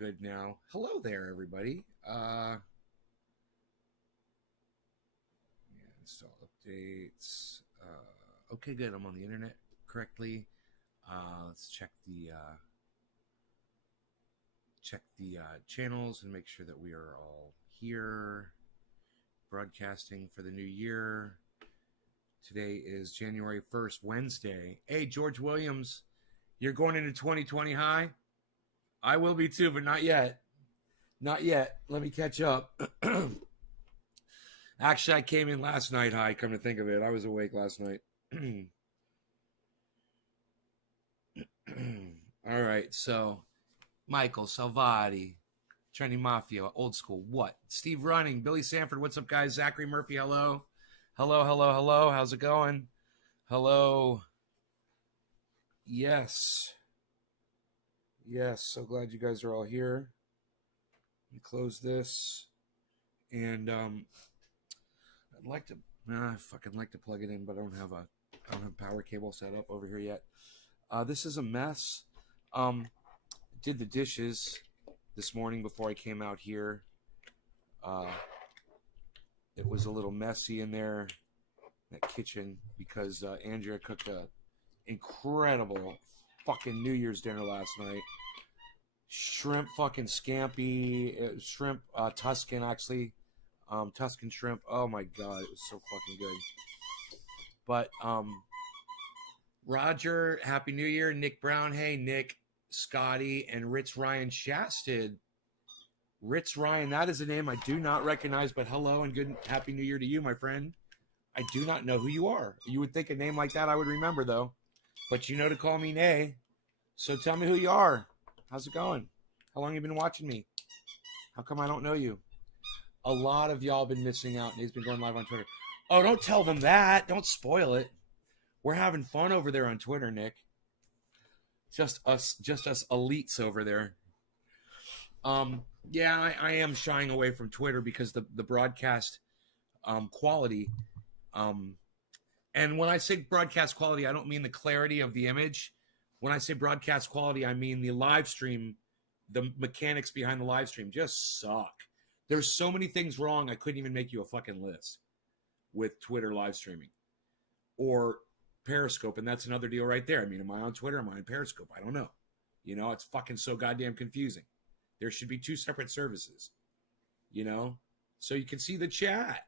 good now. Hello there, everybody. Yeah, install updates. Okay, good. I'm on the internet correctly. Let's check the channels and make sure that we are all here. Broadcasting for the new year. Today is January 1st, Wednesday. Hey, George Williams, you're going into 2020 high? I will be too, but not yet. Not yet. Let me catch up. Actually, I came in last night high, come to think of it. I was awake last night. All right, so Michael Salvati, Trendy Mafia, old school. What? Steve Running, Billy Sanford. What's up, guys? Zachary Murphy. Hello. Hello, hello, hello. How's it going? Hello. Yes. Yes. So glad you guys are all here. Let me close this. And I'd like to I fucking like to plug it in, but I don't have a power cable set up over here yet. This is a mess. Did the dishes this morning before I came out here. It was a little messy in there, that kitchen, because Andrea cooked a incredible fucking New Year's dinner last night. Shrimp fucking scampi, shrimp Tuscan actually, Tuscan shrimp. Oh my god, it was so fucking good. But Roger, Happy New Year. Nick Brown, hey Nick, Scotty, and Ritz Ryan Shasted. Ritz Ryan, that is a name I do not recognize, but hello and good Happy New Year to you, my friend. I do not know who you are. You would think a name like that I would remember, though. But you know to call me Nay. So tell me who you are. How's it going? How long have you been watching me? How come I don't know you? A lot of y'all been missing out. He's been going live on Twitter. Oh, don't tell them that. Don't spoil it. We're having fun over there on Twitter, Nick. Just us elites over there. Yeah, I am shying away from Twitter because the broadcast quality. And when I say broadcast quality, I don't mean the clarity of the image. When I say broadcast quality, I mean the live stream, the mechanics behind the live stream just suck. There's so many things wrong, I couldn't even make you a fucking list with Twitter live streaming or Periscope, and that's another deal right there. I mean, am I on Twitter? Am I on Periscope? I don't know. You know, it's fucking so goddamn confusing. There should be two separate services, you know, so you can see the chat.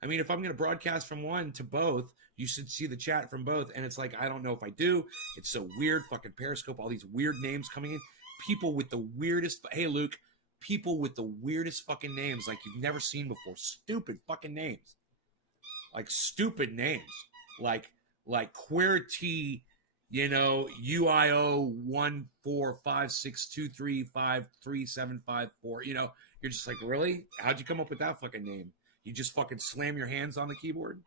I mean, if I'm going to broadcast from one to both, you should see the chat from both. And it's like, I don't know if I do. It's so weird. Fucking Periscope, all these weird names coming in. People with the weirdest, hey, Luke, people with the weirdest fucking names like you've never seen before. Stupid fucking names. Like stupid names. Like QWERTY, you know, UIO 14562353754. You know, you're just like, really? How'd you come up with that fucking name? You just fucking slam your hands on the keyboard?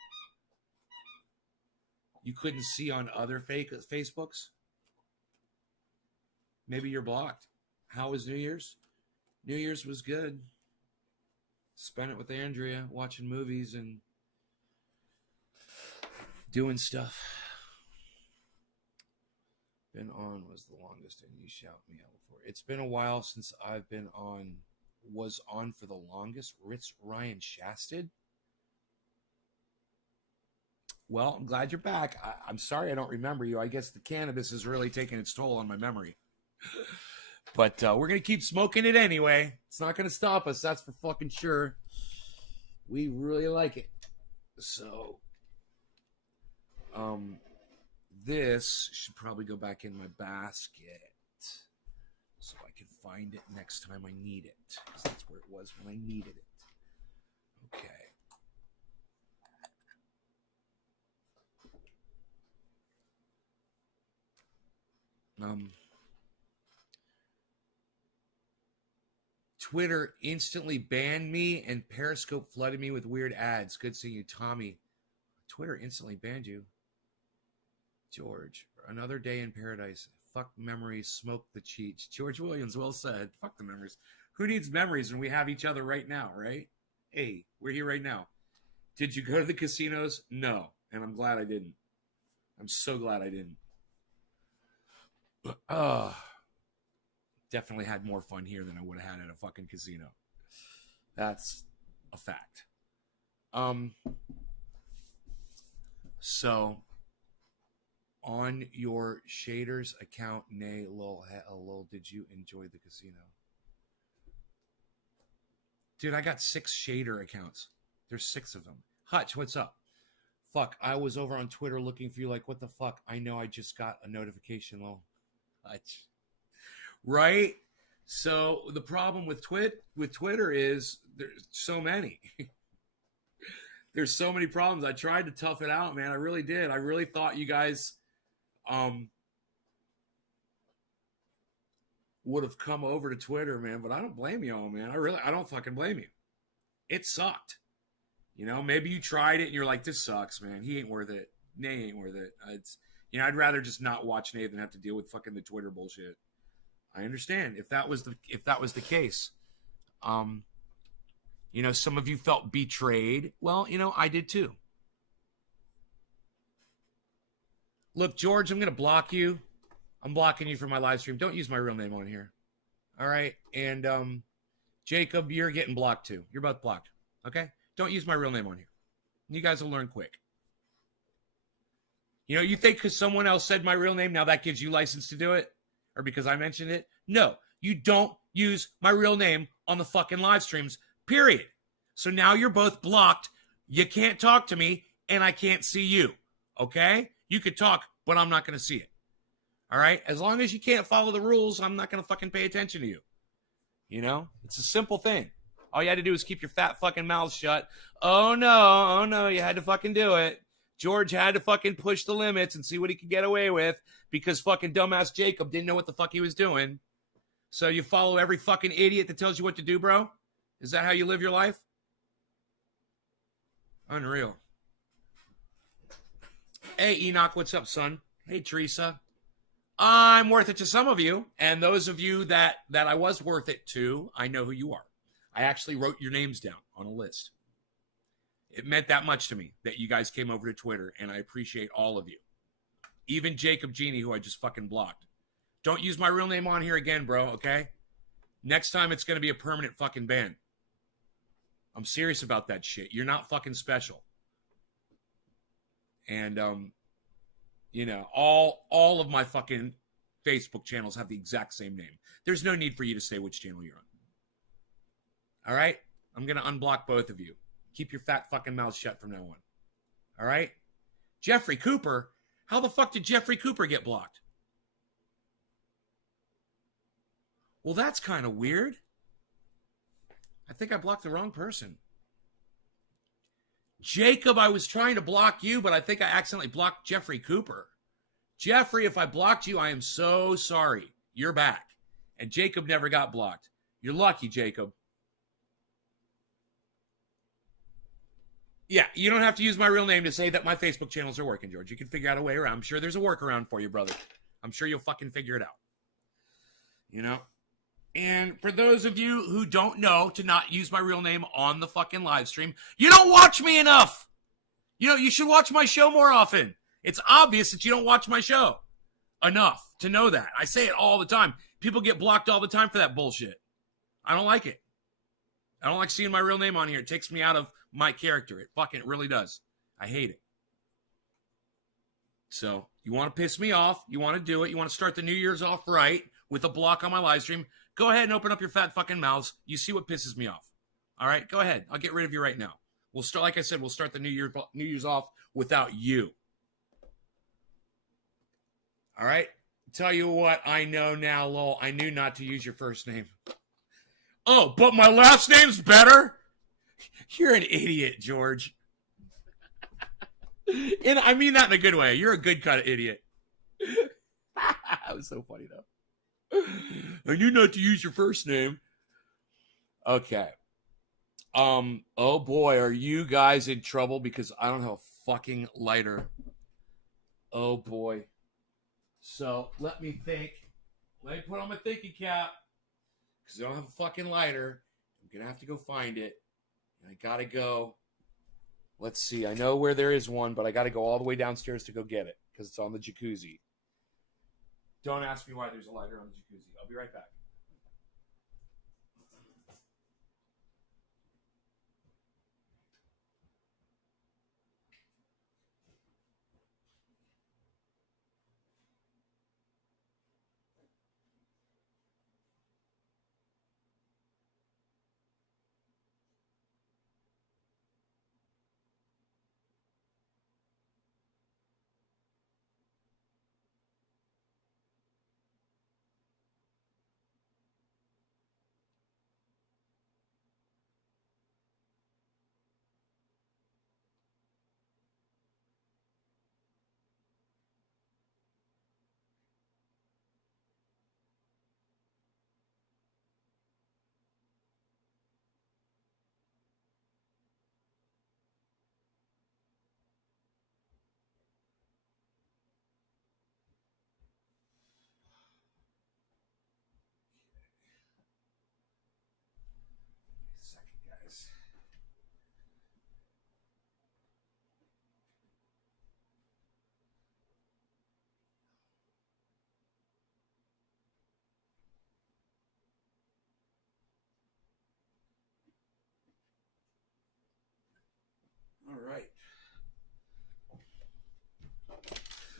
You couldn't see on other fake Facebooks? Maybe you're blocked. How was New Year's? New Year's was good. Spent it with Andrea, watching movies and doing stuff. Been on was the longest, and you shout me out before. It's been a while since I've been on, was on for the longest. Ritz Ryan Shasted. Well, I'm glad you're back. I'm sorry I don't remember you. I guess the cannabis is really taking its toll on my memory. But we're going to keep smoking it anyway. It's not going to stop us. That's for fucking sure. We really like it. So, this should probably go back in my basket so I can find it next time I need it, because that's where it was when I needed it. Okay. Twitter instantly banned me and Periscope flooded me with weird ads. Good seeing you, Tommy. Twitter instantly banned you. George, another day in paradise. Fuck memories, smoke the cheats. George Williams, well said. Fuck the memories. Who needs memories when we have each other right now, right? Hey, we're here right now. Did you go to the casinos? No. And I'm glad I didn't. I'm so glad I didn't. definitely had more fun here than I would have had at a fucking casino. That's a fact. So on your shaders account, nay, lol, did you enjoy the casino? Dude, I got 6 shader accounts. There's 6 of them. Hutch, what's up? Fuck, I was over on Twitter looking for you like, what the fuck? I know I just got a notification, lol. Hutch. Right? So the problem with Twitter is there's so many. There's so many problems. I tried to tough it out, man. I really did. I really thought you guys would have come over to Twitter, man, but I don't blame you all, man. I don't fucking blame you. It sucked. You know, maybe you tried it and you're like, this sucks, man. He ain't worth it. Nay ain't worth it. It's, you know, I'd rather just not watch Nay than have to deal with fucking the Twitter bullshit. I understand if that was the case. You know, some of you felt betrayed. Well, you know, I did too. Look, George, I'm going to block you. I'm blocking you from my live stream. Don't use my real name on here. All right? And Jacob, you're getting blocked too. You're both blocked. Okay? Don't use my real name on here. You guys will learn quick. You know, you think because someone else said my real name, now that gives you license to do it? Or because I mentioned it? No, you don't use my real name on the fucking live streams, period. So now you're both blocked. You can't talk to me, and I can't see you. Okay? You could talk, but I'm not going to see it. All right? As long as you can't follow the rules, I'm not going to fucking pay attention to you. You know? It's a simple thing. All you had to do is keep your fat fucking mouth shut. Oh, no, you had to fucking do it. George had to fucking push the limits and see what he could get away with because fucking dumbass Jacob didn't know what the fuck he was doing. So you follow every fucking idiot that tells you what to do, bro? Is that how you live your life? Unreal. Hey, Enoch, what's up, son? Hey, Teresa. I'm worth it to some of you, and those of you that I was worth it to, I know who you are. I actually wrote your names down on a list. It meant that much to me that you guys came over to Twitter, and I appreciate all of you. Even Jacob Genie, who I just fucking blocked. Don't use my real name on here again, bro, okay? Next time, it's going to be a permanent fucking ban. I'm serious about that shit. You're not fucking special. And, you know, all of my fucking Facebook channels have the exact same name. There's no need for you to say which channel you're on. All right? I'm going to unblock both of you. Keep your fat fucking mouth shut from now on. All right? Jeffrey Cooper? How the fuck did Jeffrey Cooper get blocked? Well, that's kind of weird. I think I blocked the wrong person. Jacob, I was trying to block you, but I think I accidentally blocked Jeffrey Cooper. Jeffrey, if I blocked you, I am so sorry. You're back. And Jacob never got blocked. You're lucky, Jacob. Yeah, you don't have to use my real name to say that my Facebook channels are working, George. You can figure out a way around. I'm sure there's a workaround for you, brother. I'm sure you'll fucking figure it out. You know? And for those of you who don't know to not use my real name on the fucking live stream, you don't watch me enough. You know, you should watch my show more often. It's obvious that you don't watch my show enough to know that. I say it all the time. People get blocked all the time for that bullshit. I don't like it. I don't like seeing my real name on here. It takes me out of my character. It fucking really does. I hate it. So, you want to piss me off, you want to do it, you want to start the New Year's off right with a block on my live stream, go ahead and open up your fat fucking mouths. You see what pisses me off. All right? Go ahead. I'll get rid of you right now. We'll start, like I said, we'll start the New Year's off without you. All right? Tell you what I know now, lol. I knew not to use your first name. Oh, but my last name's better? You're an idiot, George. And I mean that in a good way. You're a good kind of idiot. That was so funny, though. I knew not to use your first name. Okay. Oh boy, are you guys in trouble because I don't have a fucking lighter. Oh boy. So, let me think. Let me put on my thinking cap. Because I don't have a fucking lighter. I'm going to have to go find it. And I got to go. Let's see. I know where there is one, but I got to go all the way downstairs to go get it. Because it's on the jacuzzi. Don't ask me why there's a lighter on the jacuzzi. I'll be right back.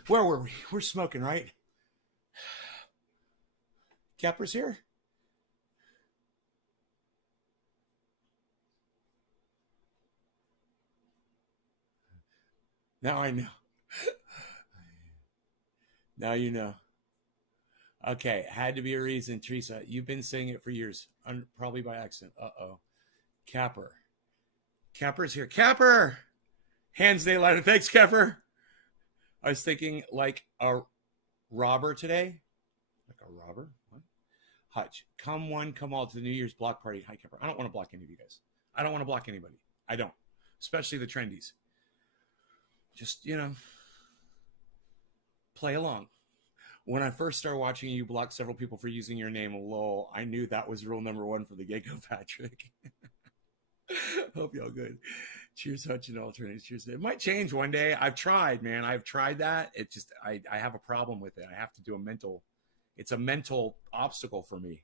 Where were we? We're smoking, right? Kepper's here. Now I know. Now you know. Okay, had to be a reason, Teresa. You've been saying it for years, probably by accident. Uh-oh. Capper. Capper's here. Capper! Hands day lighter. Thanks, Capper. I was thinking like a robber today. Like a robber? What? Hutch. Come one, come all to the New Year's block party. Hi, Capper. I don't want to block any of you guys. I don't want to block anybody. I don't. Especially the trendies. Just, play along. When I first started watching you block several people for using your name, lol, I knew that was rule number one for the Gecko Patrick. Hope y'all good. Cheers, Hutch and alternates. Cheers. It might change one day. I've tried, man. I've tried that. It just, I have a problem with it. I have to do it's a mental obstacle for me.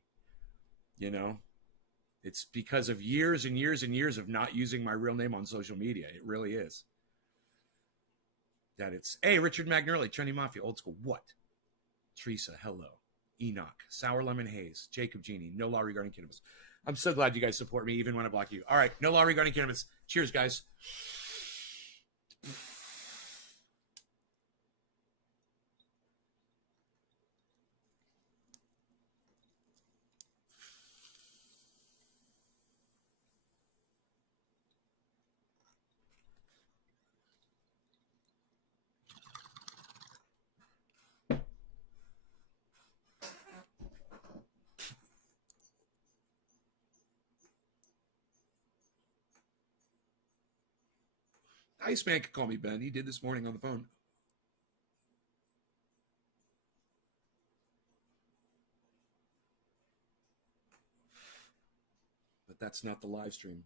It's because of years and years and years of not using my real name on social media. It really is. Hey, Richard Magnarelli, Trendy Mafia, old school. What? Teresa, hello. Enoch, Sour Lemon Haze, Jacob Genie, no law regarding cannabis. I'm so glad you guys support me even when I block you. All right, no law regarding cannabis. Cheers, guys. Iceman could call me Ben. He did this morning on the phone. But that's not the live stream.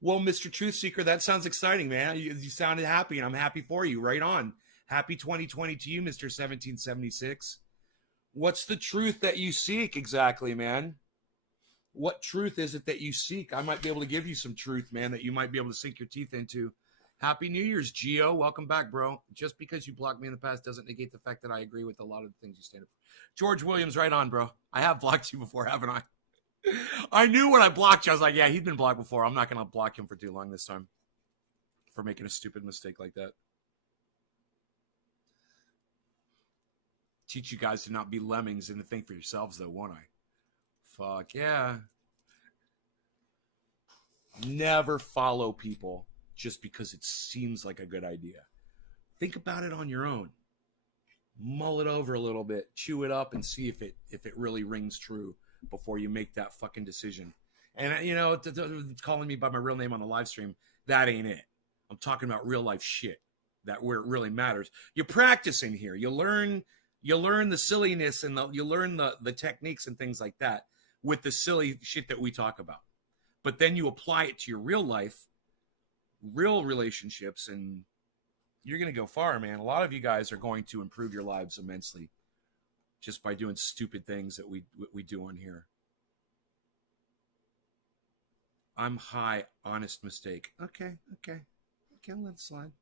Well, Mr. Truth Seeker, that sounds exciting, man. You sounded happy, and I'm happy for you. Right on. Happy 2020 to you, Mr. 1776. What's the truth that you seek exactly, man? What truth is it that you seek? I might be able to give you some truth, man, that you might be able to sink your teeth into. Happy New Year's, Gio. Welcome back, bro. Just because you blocked me in the past doesn't negate the fact that I agree with a lot of the things you stand up for. George Williams, right on, bro. I have blocked you before, haven't I? I knew when I blocked you, I was like, yeah, he's been blocked before. I'm not going to block him for too long this time for making a stupid mistake like that. Teach you guys to not be lemmings and to think for yourselves, though, won't I? Fuck yeah. Never follow people just because it seems like a good idea. Think about it on your own. Mull it over a little bit, chew it up, and see if it really rings true before you make that fucking decision. And calling me by my real name on the live stream, that ain't it. I'm talking about real life shit, that where it really matters. You're practicing here. You learn the silliness and you learn the techniques and things like that with the silly shit that we talk about. But then you apply it to your real life, real relationships, and you're going to go far, man. A lot of you guys are going to improve your lives immensely just by doing stupid things that we do on here. I'm high, honest mistake. Okay, I'll let it slide.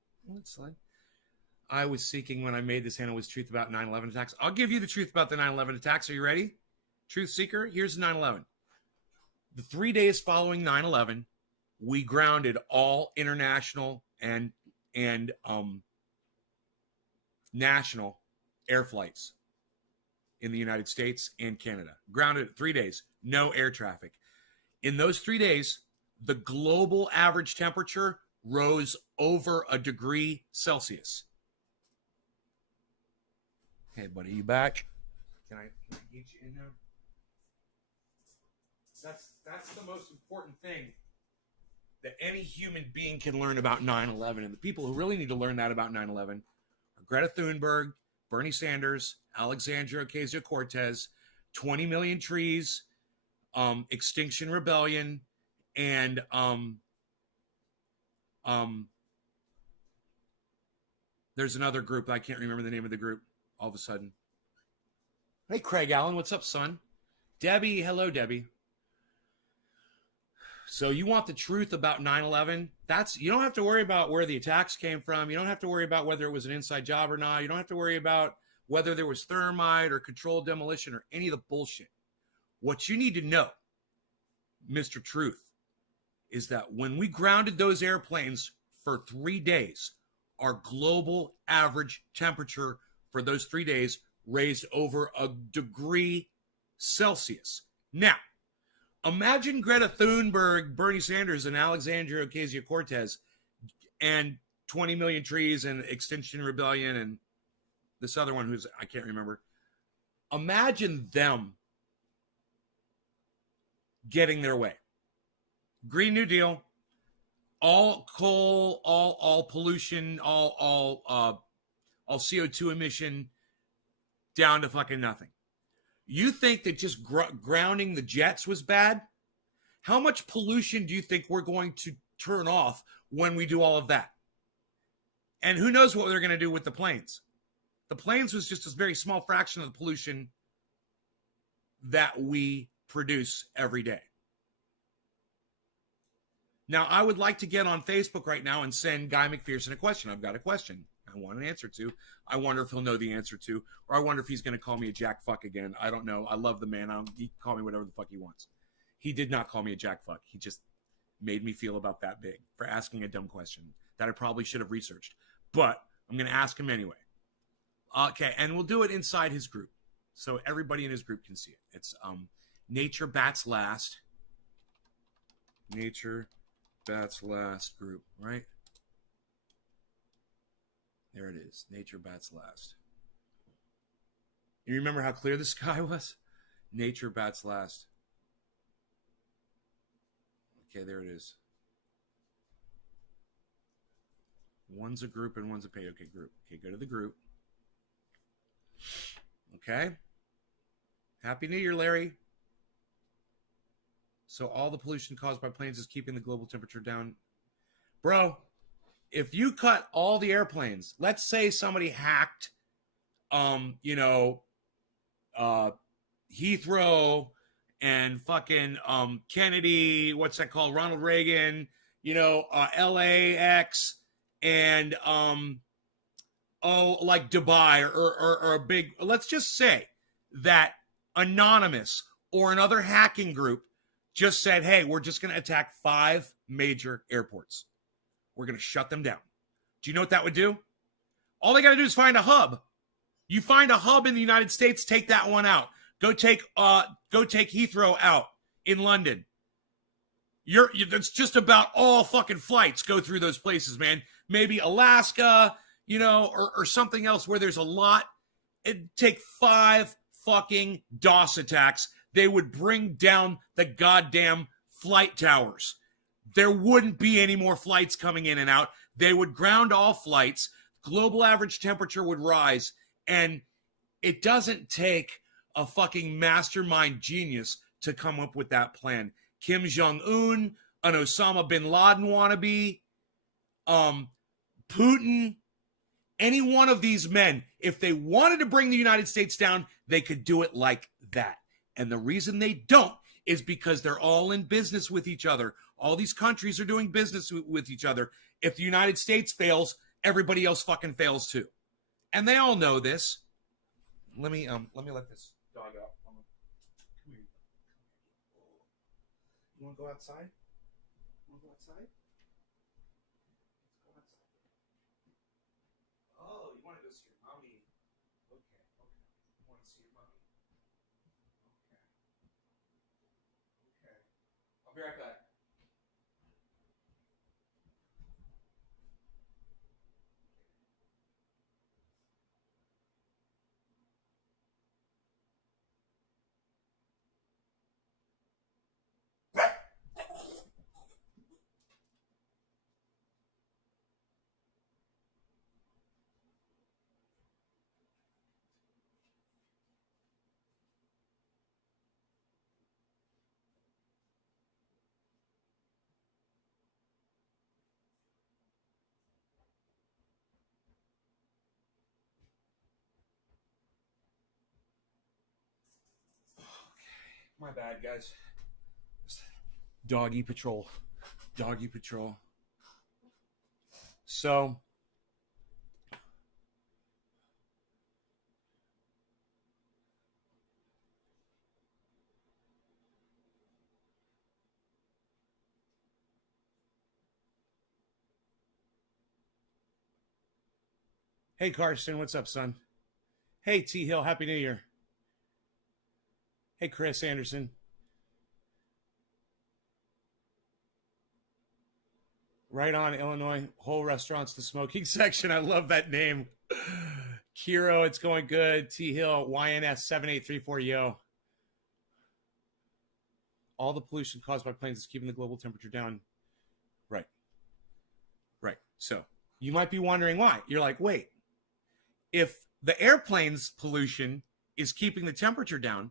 I was seeking when I made this handle was truth about 9/11 attacks. I'll give you the truth about the 9/11 attacks. Are you ready? Truth seeker, here's 9/11. The 3 days following 9/11, we grounded all international and national air flights in the United States and Canada. Grounded 3 days, no air traffic. In those 3 days, the global average temperature rose over 1 degree Celsius. Hey, buddy, you back? Can I get you in there? That's the most important thing that any human being can learn about 9/11. And the people who really need to learn that about 9/11 are Greta Thunberg, Bernie Sanders, Alexandria Ocasio-Cortez, 20 million trees, Extinction Rebellion, and there's another group. I can't remember the name of the group all of a sudden. Hey, Craig Allen, what's up, son? Debbie, hello, Debbie. So you want the truth about 9/11? You don't have to worry about where the attacks came from. You don't have to worry about whether it was an inside job or not. You don't have to worry about whether there was thermite or controlled demolition or any of the bullshit. What you need to know, Mr. Truth, is that when we grounded those airplanes for 3 days, our global average temperature for those 3 days raised over a degree Celsius. Now, imagine Greta Thunberg, Bernie Sanders, and Alexandria Ocasio-Cortez and 20 million trees and Extinction Rebellion and this other one who's, I can't remember. Imagine them getting their way. Green New Deal, all coal, all pollution, all CO2 emission down to fucking nothing. You think that just grounding the jets was bad? How much pollution do you think we're going to turn off when we do all of that? And who knows what they're going to do with the planes? The planes was just a very small fraction of the pollution that we produce every day. Now, I would like to get on Facebook right now and send Guy McPherson a question. I've got a question I want an answer to. I wonder if he'll know the answer to, or I wonder if he's going to call me a jack fuck again. I don't know. I love the man. He can call me whatever the fuck he wants. He did not call me a jack fuck. He just made me feel about that big for asking a dumb question that I probably should have researched. But I'm going to ask him anyway. Okay, and we'll do it inside his group, so everybody in his group can see it. It's Nature Bats Last. Nature Bats Last group, right? There it is. Nature Bats Last. You remember how clear the sky was? Nature Bats Last. Okay, there it is. One's a group and one's a page. Okay, group. Okay, go to the group. Okay. Happy New Year, Larry. So all the pollution caused by planes is keeping the global temperature down. Bro, if you cut all the airplanes, let's say somebody hacked, Heathrow and fucking Kennedy, what's that called? Ronald Reagan, LAX and like Dubai or a big, let's just say that Anonymous or another hacking group just said, hey, we're just going to attack 5 major airports. We're going to shut them down. Do you know what that would do? All they got to do is find a hub. You find a hub in the United States, take that one out. Go take Heathrow out in London. That's just about all fucking flights go through those places, man. Maybe Alaska, or something else where there's a lot. It'd take 5 fucking DOS attacks. They would bring down the goddamn flight towers. There wouldn't be any more flights coming in and out. They would ground all flights. Global average temperature would rise. And it doesn't take a fucking mastermind genius to come up with that plan. Kim Jong-un, an Osama bin Laden wannabe, Putin, any one of these men, if they wanted to bring the United States down, they could do it like that. And the reason they don't is because they're all in business with each other. All these countries are doing business with each other. If the United States fails, everybody else fucking fails too. And they all know this. Let me let this dog out. Come here. You want to go outside? You want to go outside? Let's go outside. Oh, you want to go see your mommy? Okay. You want to see your mommy? Okay. I'll be right back. My bad, guys. Doggy patrol. Doggy patrol. So, hey, Carson, what's up, son? Hey, T Hill, Happy New Year. Hey, Chris Anderson. Right on, Illinois. Whole restaurants, the smoking section. I love that name. Kiro, it's going good. T Hill, YNS7834, yo. All the pollution caused by planes is keeping the global temperature down. Right. Right. So you might be wondering why. You're like, wait, if the airplane's pollution is keeping the temperature down,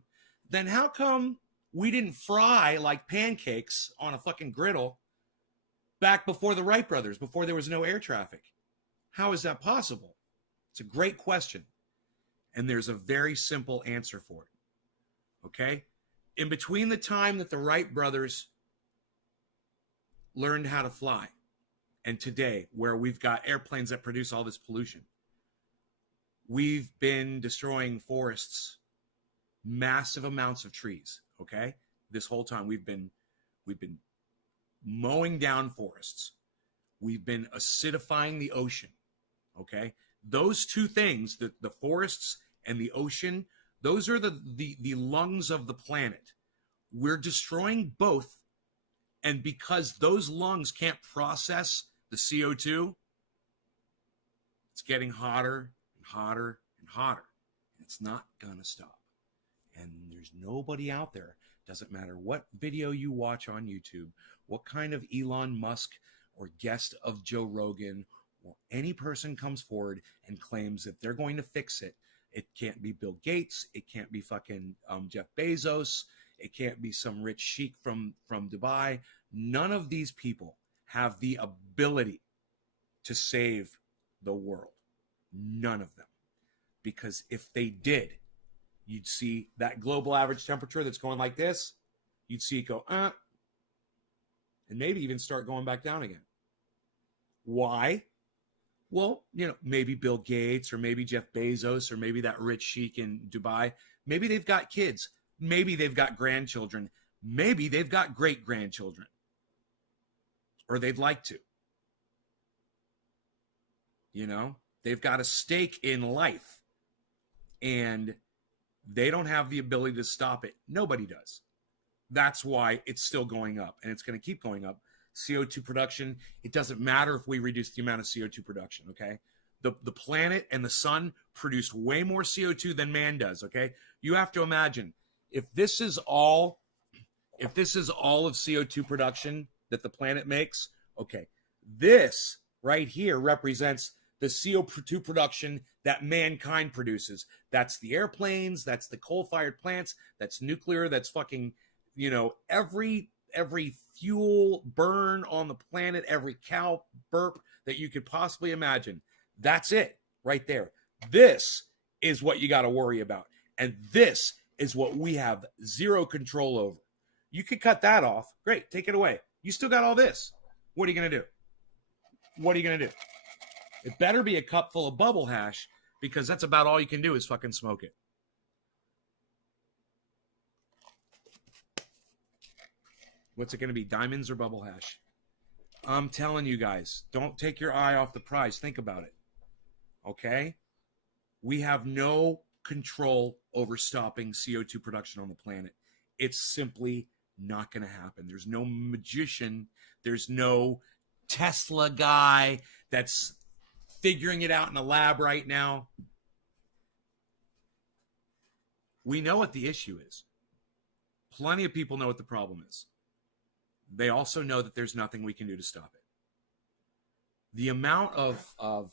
then how come we didn't fry like pancakes on a fucking griddle back before the Wright brothers, before there was no air traffic? How is that possible? It's a great question. And there's a very simple answer for it. Okay? In between the time that the Wright brothers learned how to fly and today, where we've got airplanes that produce all this pollution, we've been destroying forests, massive amounts of trees. Okay? This whole time we've been mowing down forests. We've been acidifying the ocean. Okay? Those two things, the forests and the ocean, those are the lungs of the planet. We're destroying both. And because those lungs can't process the CO2, it's getting hotter and hotter and hotter. It's not going to stop. And there's nobody out there, doesn't matter what video you watch on YouTube, what kind of Elon Musk or guest of Joe Rogan or any person comes forward and claims that they're going to fix it. It can't be Bill Gates. It can't be fucking Jeff Bezos. It can't be some rich sheik from Dubai. None of these people have the ability to save the world. None of them. Because if they did, you'd see that global average temperature that's going like this. You'd see it go, and maybe even start going back down again. Why? Well, maybe Bill Gates or maybe Jeff Bezos or maybe that rich sheik in Dubai. Maybe they've got kids. Maybe they've got grandchildren. Maybe they've got great-grandchildren. Or they'd like to. They've got a stake in life. And they don't have the ability to stop it. Nobody does. That's why it's still going up. And it's going to keep going up. CO2 production, it doesn't matter if we reduce the amount of CO2 production, okay? The planet and the sun produce way more CO2 than man does, okay? You have to imagine, if this is all of CO2 production that the planet makes, okay, this right here represents the CO2 production that mankind produces. That's the airplanes, that's the coal-fired plants, that's nuclear, that's fucking, every fuel burn on the planet, every cow burp that you could possibly imagine. That's it right there. This is what you got to worry about. And this is what we have zero control over. You could cut that off. Great. Take it away. You still got all this. What are you going to do? What are you going to do? It better be a cup full of bubble hash, because that's about all you can do is fucking smoke it. What's it going to be? Diamonds or bubble hash? I'm telling you guys, don't take your eye off the prize. Think about it. Okay? We have no control over stopping CO2 production on the planet. It's simply not going to happen. There's no magician. There's no Tesla guy that's figuring it out in a lab right now. We know what the issue is. Plenty of people know what the problem is. They also know that there's nothing we can do to stop it. The amount of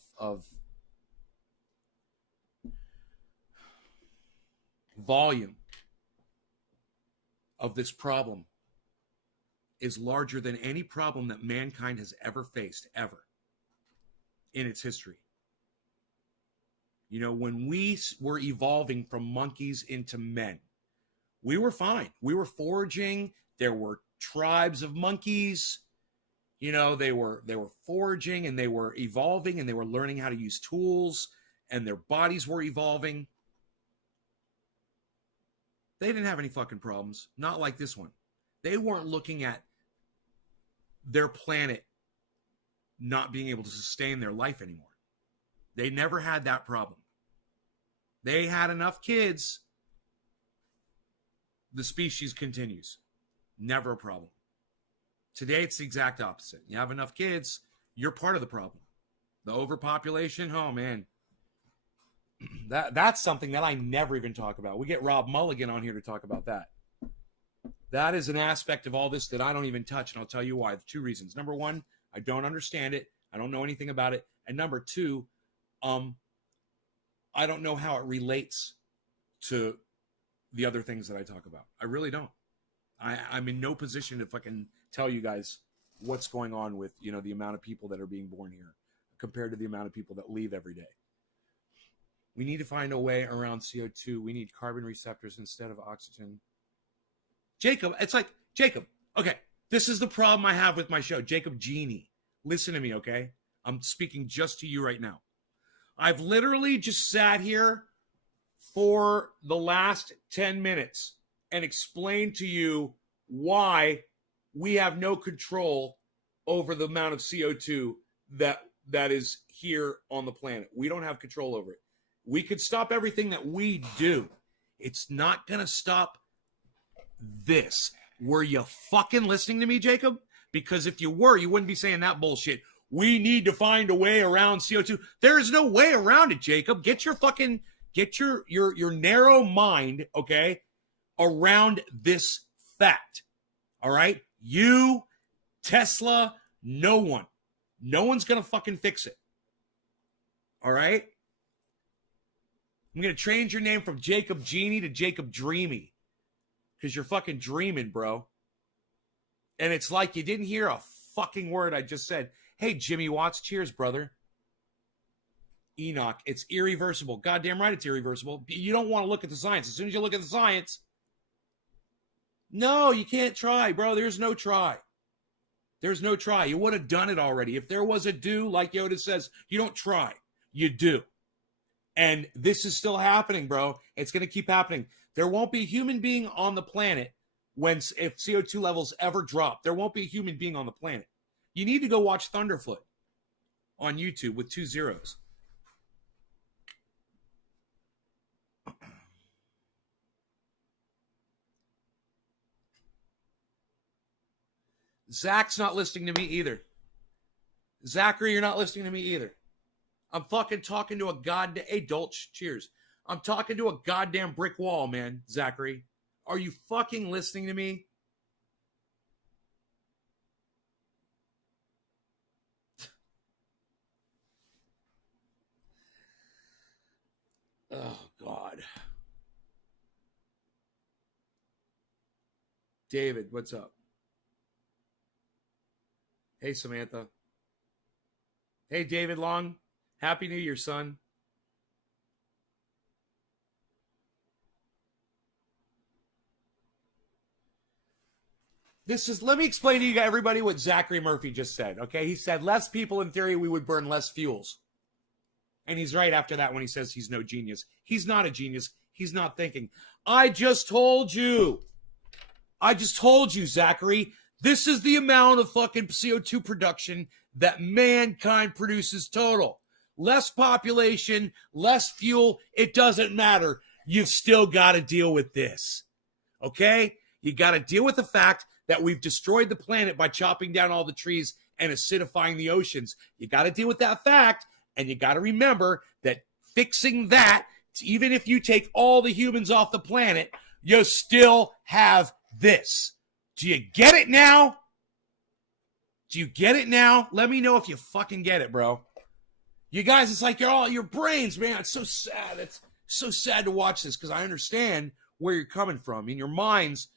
volume of this problem is larger than any problem that mankind has ever faced, ever, in its history. When we were evolving from monkeys into men, We were fine. We were foraging. There were tribes of monkeys. You know, they were foraging and they were evolving and they were learning how to use tools and their bodies were evolving. They didn't have any fucking problems. Not like this one. They weren't looking at their planet not being able to sustain their life anymore. They never had that problem. They had enough kids. The species continues. Never a problem. Today, it's the exact opposite. You have enough kids, you're part of the problem. The overpopulation, oh man. That's something that I never even talk about. We get Rob Mulligan on here to talk about that. That is an aspect of all this that I don't even touch, and I'll tell you why. 2 reasons. Number 1, I don't understand it. I don't know anything about it. And number 2, I don't know how it relates to the other things that I talk about. I really don't. I'm in no position to fucking tell you guys what's going on with, you know, the amount of people that are being born here compared to the amount of people that leave every day. We need to find a way around CO2. We need carbon receptors instead of oxygen. Jacob, it's like, Jacob, okay, this is the problem I have with my show. Jacob Genie, listen to me, okay? I'm speaking just to you right now. I've literally just sat here for the last 10 minutes and explained to you why we have no control over the amount of CO2 that is here on the planet. We don't have control over it. We could stop everything that we do. It's not going to stop this. Were you fucking listening to me, Jacob? Because if you were, you wouldn't be saying that bullshit. We need to find a way around CO2. There is no way around it, Jacob. Get your narrow mind, okay, around this fact. All right? You, Tesla, no one. No one's going to fucking fix it. All right? I'm going to change your name from Jacob Genie to Jacob Dreamy. Because you're fucking dreaming, bro. And it's like you didn't hear a fucking word I just said. Hey, Jimmy Watts, cheers, brother. Enoch, it's irreversible. Goddamn right it's irreversible. You don't want to look at the science. As soon as you look at the science, no, you can't try, bro. There's no try. There's no try. You would have done it already. If there was a do, like Yoda says, you don't try. You do. And this is still happening, bro. It's going to keep happening. There won't be a human being on the planet if CO2 levels ever drop. There won't be a human being on the planet. You need to go watch Thunderfoot on YouTube with 2 zeros. Zach's not listening to me either. Zachary, you're not listening to me either. I'm fucking talking to a goddamn... Hey, Dolch, cheers. I'm talking to a goddamn brick wall, man, Zachary. Are you fucking listening to me? Oh, God. David, what's up? Hey, Samantha. Hey, David Long. Happy New Year, son. Let me explain to you everybody what Zachary Murphy just said, okay? He said, less people, in theory, we would burn less fuels. And he's right after that when he says he's no genius. He's not a genius. He's not thinking. I just told you, Zachary, this is the amount of fucking CO2 production that mankind produces total. Less population, less fuel, it doesn't matter. You've still got to deal with this, okay? You got to deal with the fact that we've destroyed the planet by chopping down all the trees and acidifying the oceans. You got to deal with that fact, and you got to remember that fixing that, even if you take all the humans off the planet, you still have this. Do you get it now? Do you get it now? Let me know if you fucking get it, bro. You guys, it's like your brains, man. It's so sad. It's so sad to watch this because I understand where you're coming from. In your minds,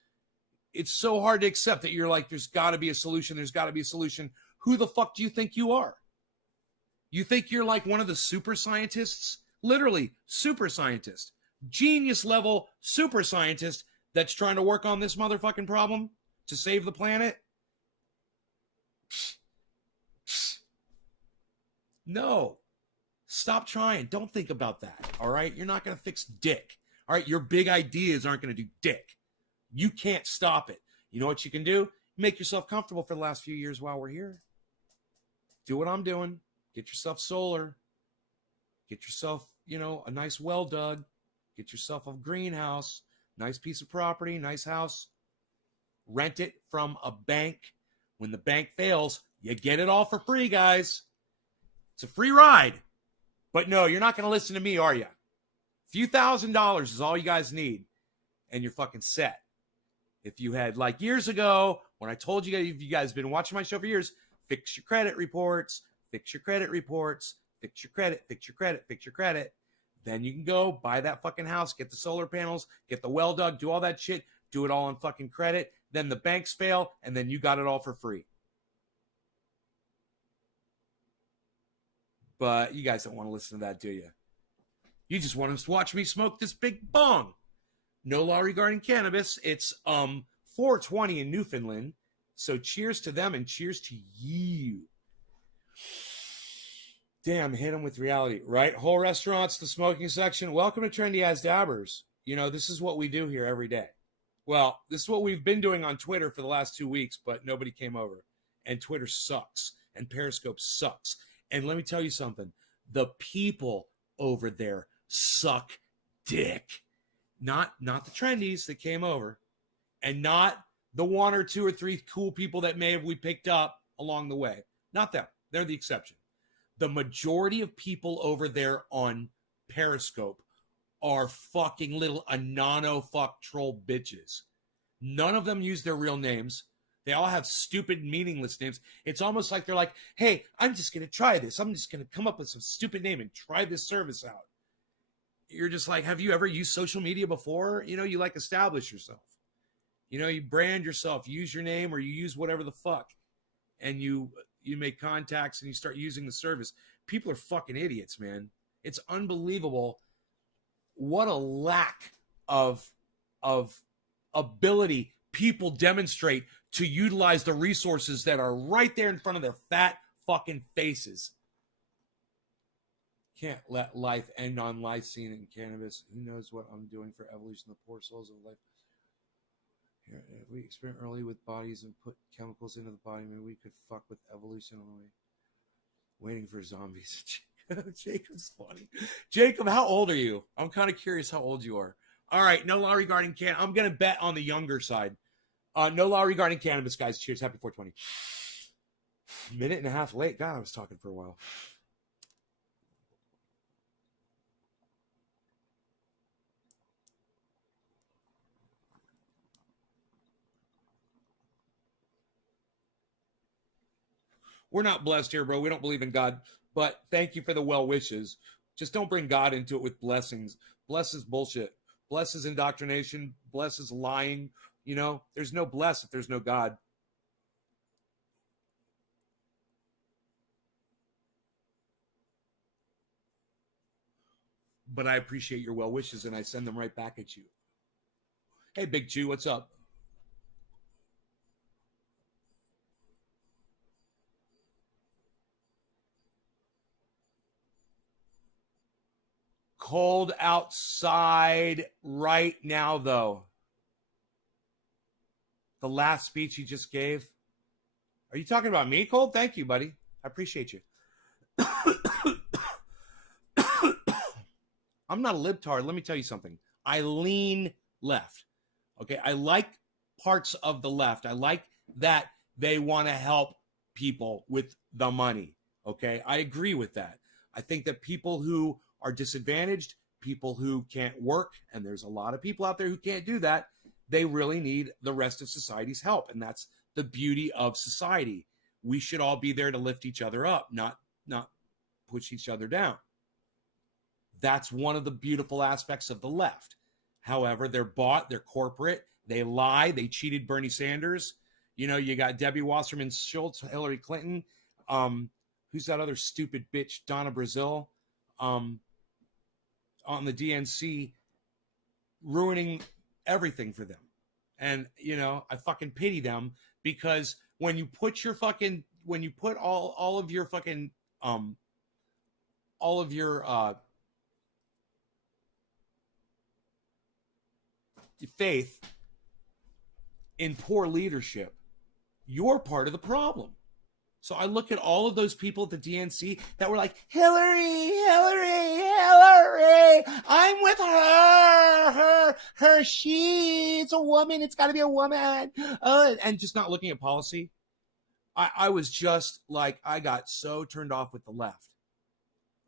it's so hard to accept that you're like, there's got to be a solution. There's got to be a solution. Who the fuck do you think you are? You think you're like one of the super scientists? Literally, super scientist. Genius level super scientist that's trying to work on this motherfucking problem to save the planet? No. Stop trying. Don't think about that. All right? You're not going to fix dick. All right? Your big ideas aren't going to do dick. You can't stop it. You know what you can do? Make yourself comfortable for the last few years while we're here. Do what I'm doing. Get yourself solar. Get yourself, a nice well dug. Get yourself a greenhouse. Nice piece of property, nice house. Rent it from a bank. When the bank fails, you get it all for free, guys. It's a free ride. But no, you're not going to listen to me, are you? A few $1,000s is all you guys need, and you're fucking set. If you had, like years ago, when I told you guys, if you guys have been watching my show for years, fix your credit reports, fix your credit reports, fix your credit, fix your credit, fix your credit. Then you can go buy that fucking house, get the solar panels, get the well dug, do all that shit, do it all on fucking credit. Then the banks fail, and then you got it all for free. But you guys don't want to listen to that, do you? You just want to watch me smoke this big bong. No law regarding cannabis. It's 4:20 in Newfoundland. So cheers to them and cheers to you. Damn, hit them with reality, right? Whole restaurants, the smoking section. Welcome to Trendy As Dabbers. This is what we do here every day. Well, this is what we've been doing on Twitter for the last 2 weeks, but nobody came over. And Twitter sucks. And Periscope sucks. And let me tell you something. The people over there suck dick. Not the trendies that came over. And not the 1 or 2 or 3 cool people that we picked up along the way. Not them. They're the exception. The majority of people over there on Periscope are fucking little anano fuck troll bitches. None of them use their real names. They all have stupid, meaningless names. It's almost like they're like, hey, I'm just going to try this. I'm just going to come up with some stupid name and try this service out. You're just like, have you ever used social media before? You like establish yourself. You brand yourself, use your name, or you use whatever the fuck. And you make contacts and you start using the service. People are fucking idiots, man. It's unbelievable what a lack of ability people demonstrate to utilize the resources that are right there in front of their fat fucking faces. Can't let life end on lysine and cannabis. Who knows what I'm doing for evolution of the poor souls of life. Here, if we experiment early with bodies and put chemicals into the body, maybe we could fuck with evolution on the way. Waiting for zombies. Jacob's funny. Jacob, how old are you? I'm kind of curious how old you are. All right, no law regarding cannabis. I'm going to bet on the younger side. No law regarding cannabis, guys. Cheers. Happy 420. Minute and a half late. God, I was talking for a while. We're not blessed here, bro. We don't believe in God. But thank you for the well wishes. Just don't bring God into it with blessings. Bless is bullshit. Bless is indoctrination. Bless is lying. There's no bless if there's no God. But I appreciate your well wishes and I send them right back at you. Hey, Big Jew, what's up? Cold outside right now, though. The last speech you just gave. Are you talking about me, Cold? Thank you, buddy. I appreciate you. I'm not a libtard. Let me tell you something. I lean left. Okay. I like parts of the left. I like that they want to help people with the money. Okay. I agree with that. I think that people who are disadvantaged, people who can't work, and there's a lot of people out there who can't do that, they really need the rest of society's help. And that's the beauty of society. We should all be there to lift each other up, not push each other down. That's one of the beautiful aspects of the left. However, they're bought, they're corporate, they lie, they cheated Bernie Sanders. You got Debbie Wasserman Schultz, Hillary Clinton. Who's that other stupid bitch, Donna Brazil, on the DNC, ruining everything for them. And I fucking pity them, because when you put all of your fucking all of your faith in poor leadership, you're part of the problem. So I look at all of those people at the DNC that were like, Hillary, Hillary, Hillary, I'm with her, she's a woman, it's got to be a woman, and just not looking at policy. I was just like, I got so turned off with the left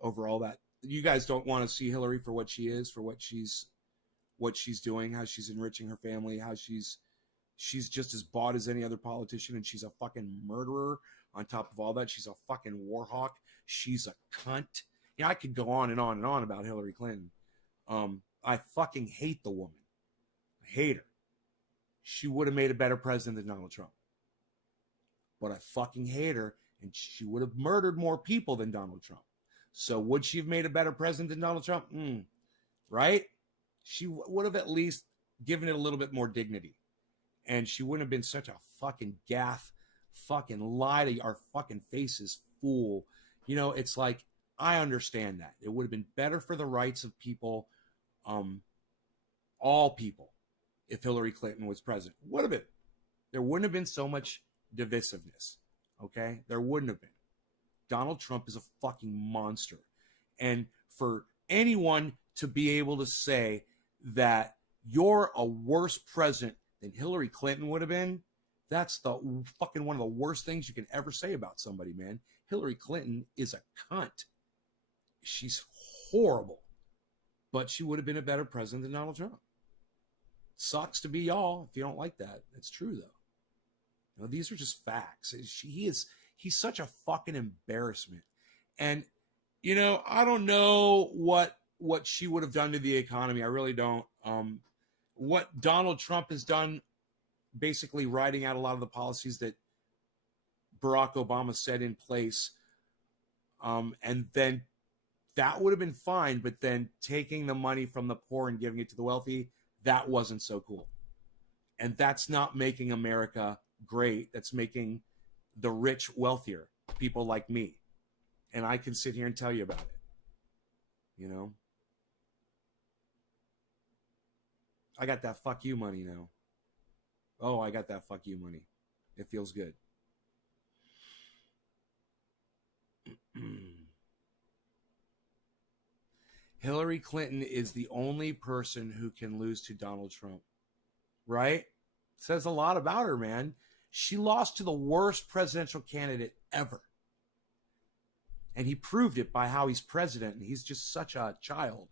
over all that. You guys don't want to see Hillary for what she is, for what she's doing, how she's enriching her family, how she's just as bought as any other politician, and she's a fucking murderer. On top of all that, she's a fucking war hawk. She's a cunt. Yeah, I could go on and on and on about Hillary Clinton. I fucking hate the woman. I hate her. She would have made a better president than Donald Trump. But I fucking hate her, and she would have murdered more people than Donald Trump. So would she have made a better president than Donald Trump? Right? She would have at least given it a little bit more dignity. And she wouldn't have been such a fucking gaff, fucking lie to our fucking faces, fool. It's like, I understand that. It would have been better for the rights of people, all people, if Hillary Clinton was president. Would have been. There wouldn't have been so much divisiveness. Okay? There wouldn't have been. Donald Trump is a fucking monster. And for anyone to be able to say that you're a worse president than Hillary Clinton would have been, that's the fucking one of the worst things you can ever say about somebody, man. Hillary Clinton is a cunt. She's horrible. But she would have been a better president than Donald Trump. Sucks to be y'all if you don't like that. It's true, though. These are just facts. He's such a fucking embarrassment. And, I don't know what she would have done to the economy. I really don't. What Donald Trump has done, basically writing out a lot of the policies that Barack Obama set in place, and then that would have been fine, but then taking the money from the poor and giving it to the wealthy, that wasn't so cool. And that's not making America great. That's making the rich wealthier, people like me. And I can sit here and tell you about it. I got that fuck you money now. Oh, I got that fuck you money. It feels good. Hillary Clinton is the only person who can lose to Donald Trump. Right? Says a lot about her, man. She lost to the worst presidential candidate ever. And he proved it by how he's president. And he's just such a child.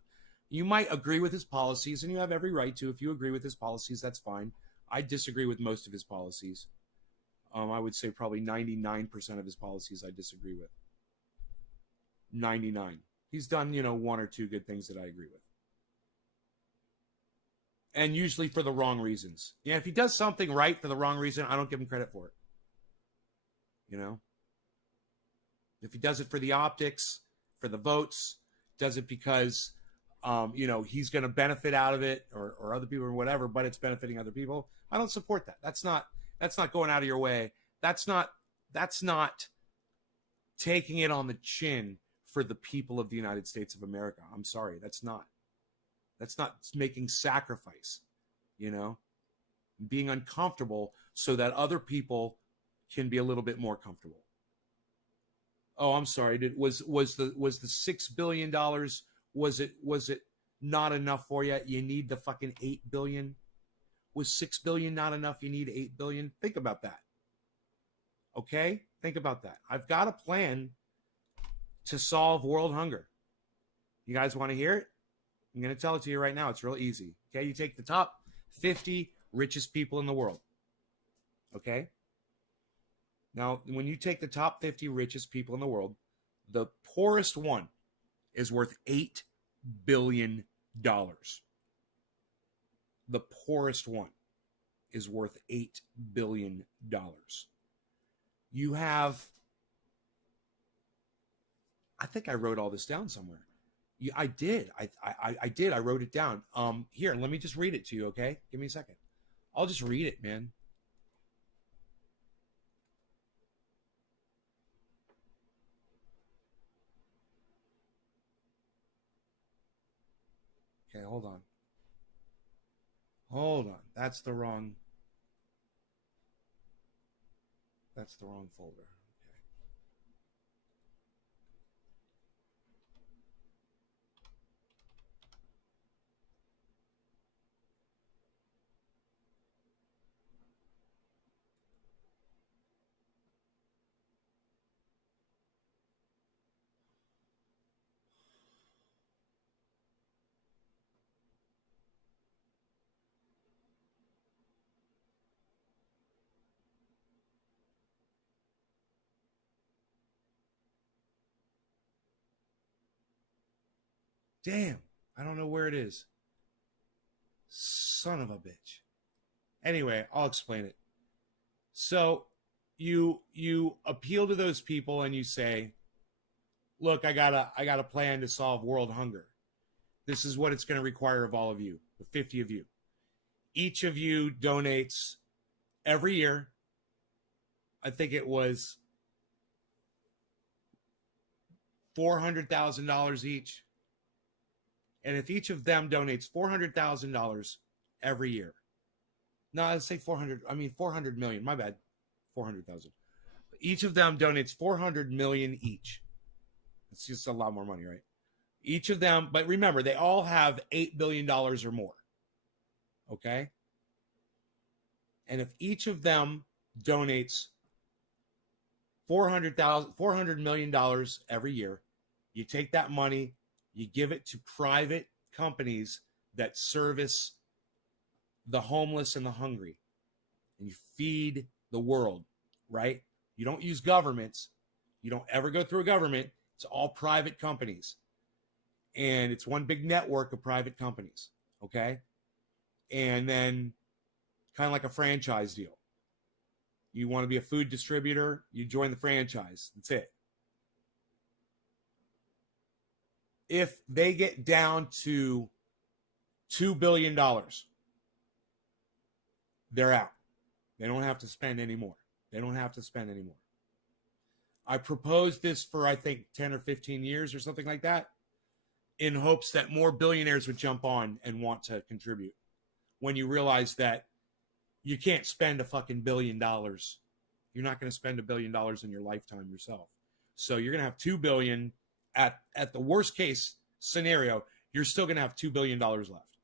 You might agree with his policies, and you have every right to. If you agree with his policies, that's fine. I disagree with most of his policies. I would say probably 99% of his policies I disagree with. 99. He's done, one or two good things that I agree with. And usually for the wrong reasons. Yeah, if he does something right for the wrong reason, I don't give him credit for it. If he does it for the optics, for the votes, does it because he's going to benefit out of it, or other people or whatever, but it's benefiting other people, I don't support that. That's not going out of your way. That's not taking it on the chin for the people of the United States of America. I'm sorry. That's not making sacrifice, being uncomfortable so that other people can be a little bit more comfortable. Oh, I'm sorry. Was the $6 billion, was it not enough for you? You need the fucking $8 billion. Was $6 billion not enough? You need $8 billion. Think about that. Okay? Think about that. I've got a plan to solve world hunger. You guys want to hear it? I'm going to tell it to you right now. It's real easy. Okay? You take the top 50 richest people in the world. Okay? Now, when you take the top 50 richest people in the world, the poorest one is worth $8 billion. The poorest one is worth $8 billion. You have, I think I wrote all this down somewhere. I did. I did. I wrote it down. Here, let me just read it to you, okay? Give me a second. I'll just read it, man. Okay, hold on. Hold on. That's the wrong folder. Damn. I don't know where it is. Son of a bitch. Anyway, I'll explain it. So you appeal to those people and you say, look, I got a plan to solve world hunger. This is what it's going to require of all of you, the 50 of you. Each of you donates every year. I think it was $400,000 each. And if each of them donates $400,000 every year, no, I'd say 400 million, my bad, 400,000. Each of them donates 400 million each. It's just a lot more money, right? Each of them, but remember, they all have $8 billion or more. Okay? And if each of them donates $400 million every year, you take that money, you give it to private companies that service the homeless and the hungry, and you feed the world, right? You don't use governments. You don't ever go through a government. It's all private companies. And it's one big network of private companies, okay? And then kind of like a franchise deal. You want to be a food distributor, you join the franchise. That's it. If they get down to $2 billion, they're out. They don't have to spend anymore. I proposed this for, I think, 10 or 15 years or something like that, in hopes that more billionaires would jump on and want to contribute. When you realize that you can't spend a fucking $1 billion. You're not going to spend $1 billion in your lifetime yourself. So you're going to have $2 billion at the worst case scenario. You're still going to have $2 billion left.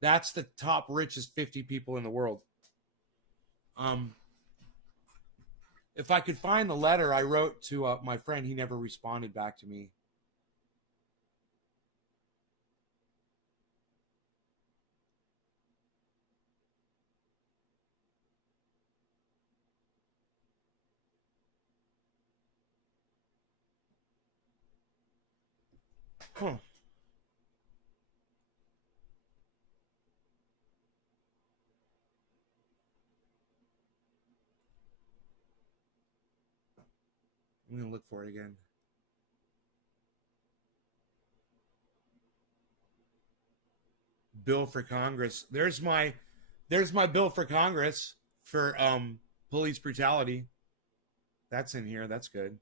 That's the top richest 50 people in the world. If I could find the letter I wrote to my friend, he never responded back to me. Huh. I'm going to look for it again. Bill for Congress. There's my bill for Congress for police brutality. That's in here. That's good.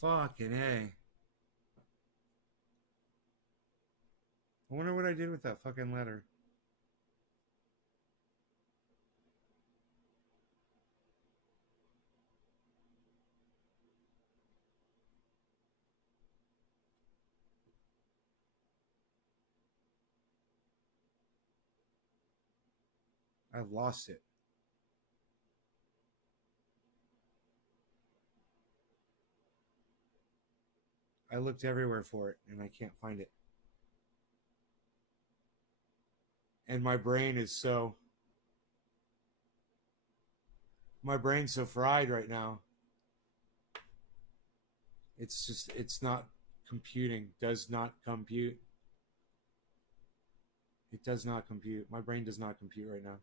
Fucking A. I wonder what I did with that fucking letter. I've lost it. I looked everywhere for it and I can't find it. And my brain's so fried right now. It's not computing. Does not compute. It does not compute. My brain does not compute right now.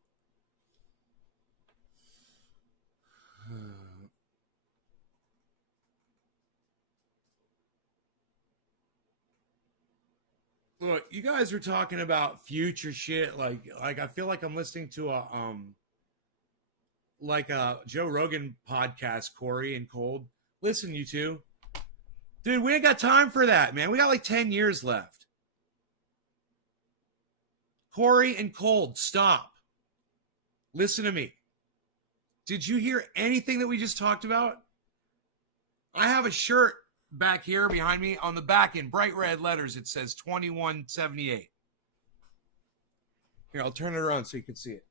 Look, you guys are talking about future shit. Like I feel like I'm listening to a Joe Rogan podcast, Corey and Cold. Listen, you two. Dude, we ain't got time for that, man. We got like 10 years left. Corey and Cold, stop. Listen to me. Did you hear anything that we just talked about? I have a shirt back here behind me. On the back in bright red letters, it says 2178. Here, I'll turn it around so you can see it.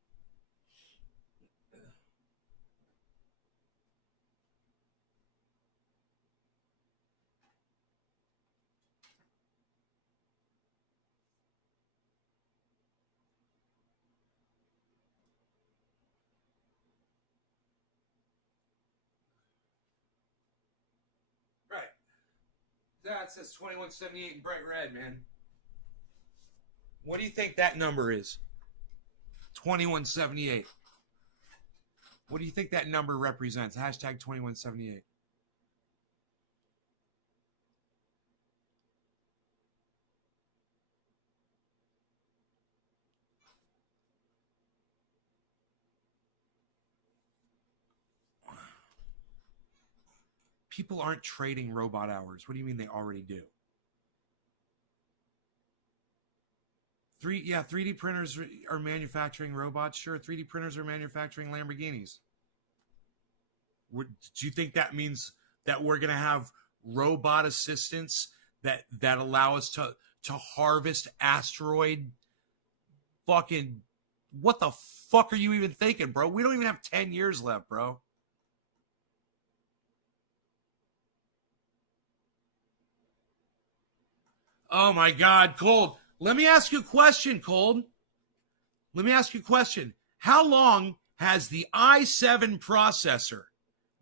Right. That says 2178 in bright red, man. What do you think that number is? 2178. What do you think that number represents? Hashtag 2178. People aren't trading robot hours. What do you mean they already do? 3D printers are manufacturing robots. Sure, 3D printers are manufacturing Lamborghinis. Do you think that means that we're going to have robot assistants that allow us to harvest asteroid fucking... What the fuck are you even thinking, bro? We don't even have 10 years left, bro. Oh my God, Cold. Let me ask you a question, Cold. Let me ask you a question. How long has the i7 processor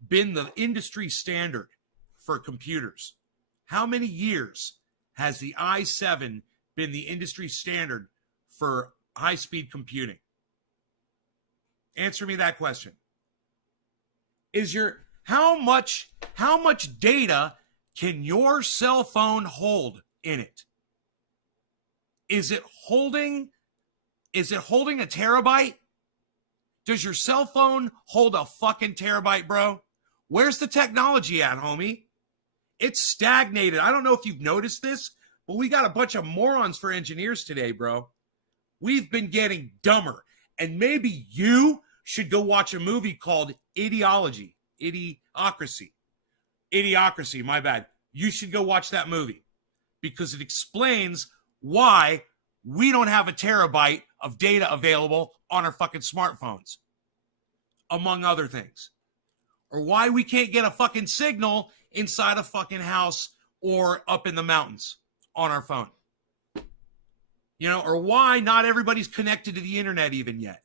been the industry standard for computers? How many years has the i7 been the industry standard for high-speed computing? Answer me that question. How much data can your cell phone hold in it? Is it holding a terabyte? Does your cell phone hold a fucking terabyte, bro? Where's the technology at, homie? It's stagnated. I don't know if you've noticed this, but we got a bunch of morons for engineers today, bro. We've been getting dumber. And maybe you should go watch a movie called Idiocracy. Idiocracy, my bad. You should go watch that movie because it explains why we don't have a terabyte of data available on our fucking smartphones, among other things. Or why we can't get a fucking signal inside a fucking house or up in the mountains on our phone. You know, or why not everybody's connected to the internet even yet.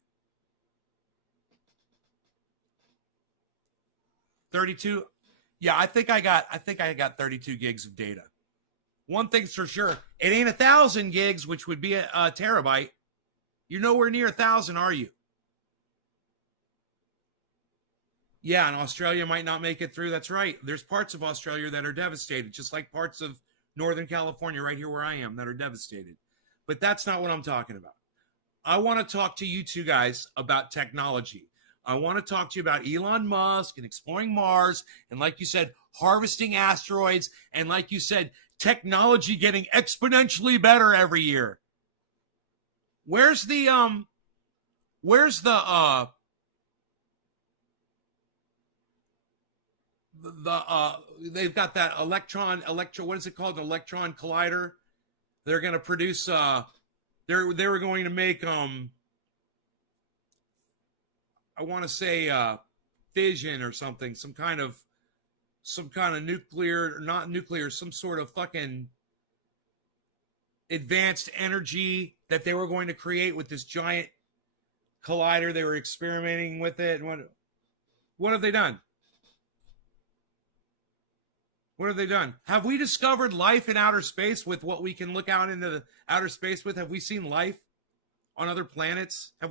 32? Yeah, I think I got 32 gigs of data. One thing's for sure, it ain't 1,000 gigs, which would be a terabyte. You're nowhere near 1,000, are you? Yeah, and Australia might not make it through. That's right. There's parts of Australia that are devastated, just like parts of Northern California right here where I am that are devastated. But that's not what I'm talking about. I want to talk to you two guys about technology. I want to talk to you about Elon Musk and exploring Mars. And like you said, harvesting asteroids. And like you said, technology getting exponentially better every year. Where's the they've got that what is it called? An electron collider. They're going to produce they were going to make I want to say fission or something, some kind of some kind of nuclear, not nuclear, some sort of fucking advanced energy that they were going to create with this giant collider. They were experimenting with it. And what have they done? What have they done? Have we discovered life in outer space with what we can look out into the outer space with? Have we seen life on other planets? Have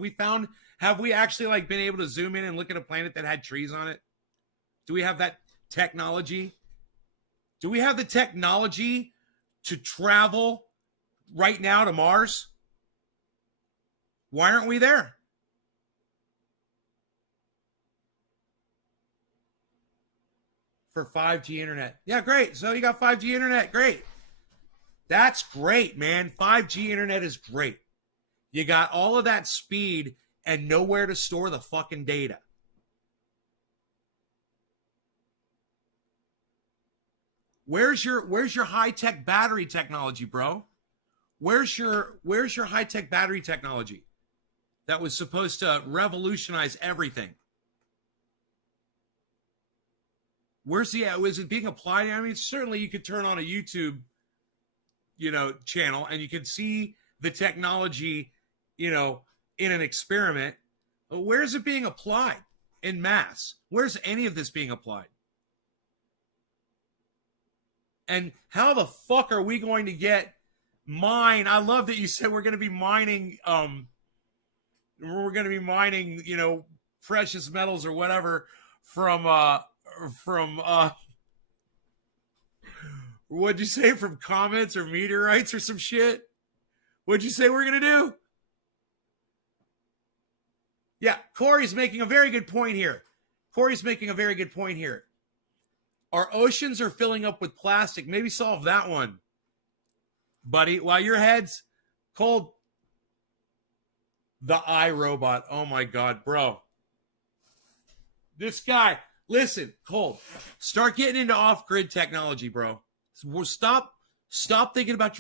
we actually like been able to zoom in and look at a planet that had trees on it? Do we have that technology? Do we have the technology to travel right now to Mars? Why aren't we there? For 5G internet. Yeah, great. So you got 5G internet. Great. That's great, man. 5G internet is great. You got all of that speed and nowhere to store the fucking data. Where's your high-tech battery technology, bro? Where's your high-tech battery technology that was supposed to revolutionize everything? Where's is it being applied? I mean, certainly you could turn on a YouTube, channel and you could see the technology, in an experiment. But where's it being applied in mass? Where's any of this being applied? And how the fuck are we going to get mine? I love that you said we're going to be mining, precious metals or whatever from what'd you say, from comets or meteorites or some shit? What'd you say we're going to do? Yeah, Corey's making a very good point here. Our oceans are filling up with plastic. Maybe solve that one, buddy. While your head's cold. The iRobot. Oh my God, bro. This guy. Listen, Cole, start getting into off-grid technology, bro. Stop thinking about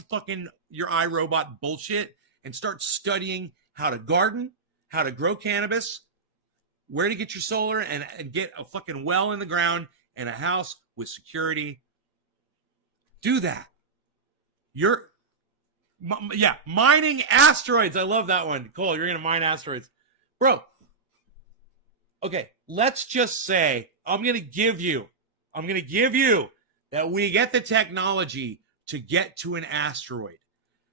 your iRobot bullshit and start studying how to garden, how to grow cannabis, where to get your solar, and get a fucking well in the ground and a house with security. Do that. Mining asteroids. I love that one. Cole, you're going to mine asteroids. Bro, okay, let's just say I'm going to give you that we get the technology to get to an asteroid.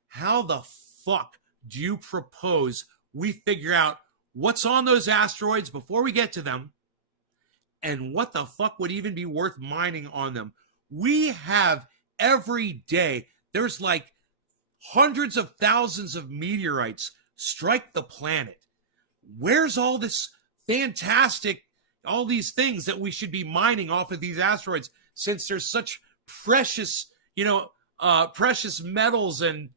How the fuck do you propose we figure out what's on those asteroids before we get to them and what the fuck would even be worth mining on them? We have every day, there's like hundreds of thousands of meteorites strike the planet. Where's all this fantastic, all these things that we should be mining off of these asteroids, since there's such precious, precious metals and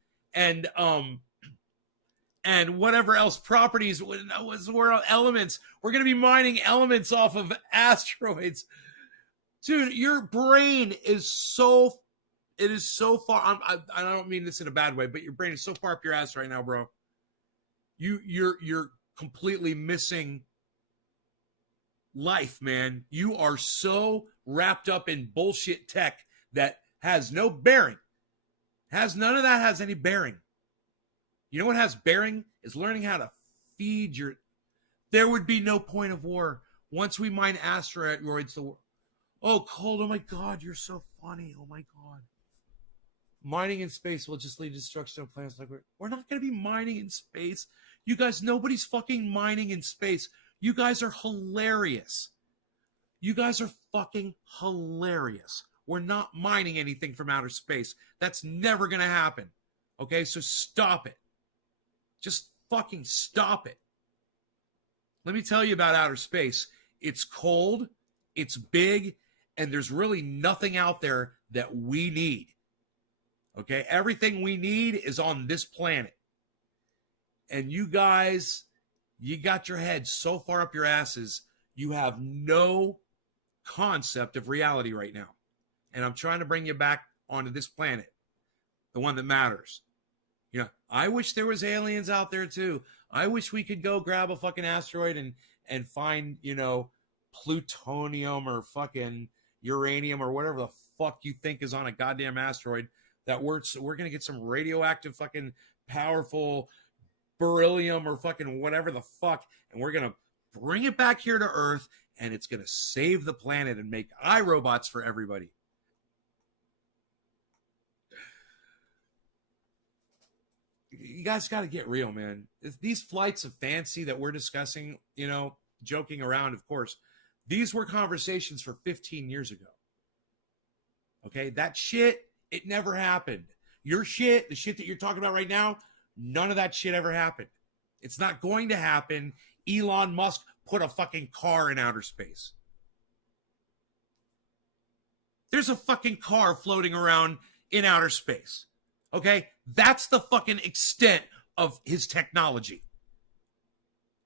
whatever else properties, elements. We're going to be mining elements off of asteroids. Dude, your brain is so far. I don't mean this in a bad way, but your brain is so far up your ass right now, bro. You're completely missing life, man. You are so wrapped up in bullshit tech that has no bearing. None of that has any bearing. You know what has bearing is learning how to feed your. There would be no point of war once we mine asteroids. Oh, Cold. Oh my God, you're so funny. Oh my God. Mining in space will just lead to destruction of planets. Like we're not going to be mining in space. You guys, nobody's fucking mining in space. You guys are hilarious. You guys are fucking hilarious. We're not mining anything from outer space. That's never going to happen. Okay, so stop it. Just fucking stop it. Let me tell you about outer space. It's cold, it's big, and there's really nothing out there that we need. Okay, everything we need is on this planet. And you guys, you got your heads so far up your asses, you have no concept of reality right now. And I'm trying to bring you back onto this planet, the one that matters. I wish there was aliens out there too. I wish we could go grab a fucking asteroid and find, plutonium or fucking, uranium or whatever the fuck you think is on a goddamn asteroid, that we're going to get some radioactive fucking powerful beryllium or fucking whatever the fuck, and we're going to bring it back here to Earth, and it's going to save the planet and make iRobots for everybody. You guys got to get real, man. These flights of fancy that we're discussing, you know, joking around, of course, these were conversations for 15 years ago. Okay, that shit, it never happened. Your shit, the shit that you're talking about right now, none of that shit ever happened. It's not going to happen. Elon Musk put a fucking car in outer space. There's a fucking car floating around in outer space. Okay? That's the fucking extent of his technology.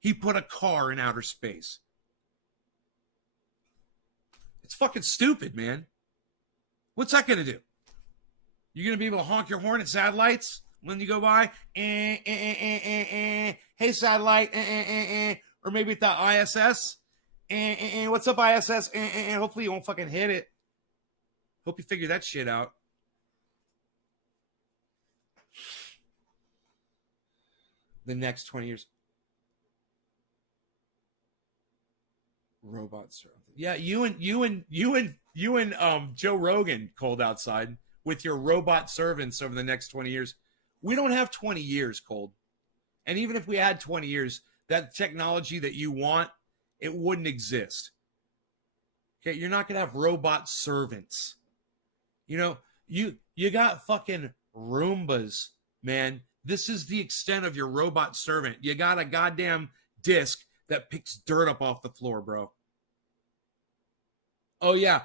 He put a car in outer space. It's fucking stupid, man. What's that going to do? You're going to be able to honk your horn at satellites when you go by? Hey, satellite. Or maybe at the ISS. What's up, ISS? Hopefully you won't fucking hit it. Hope you figure that shit out. The next 20 years. Robots. Yeah, you and Joe Rogan cold outside with your robot servants over the next 20 years. We don't have 20 years, Cold. And even if we had 20 years, that technology that you want, it wouldn't exist. Okay, you're not going to have robot servants. You know, you got fucking Roombas, man. This is the extent of your robot servant. You got a goddamn disc that picks dirt up off the floor, bro. Oh yeah.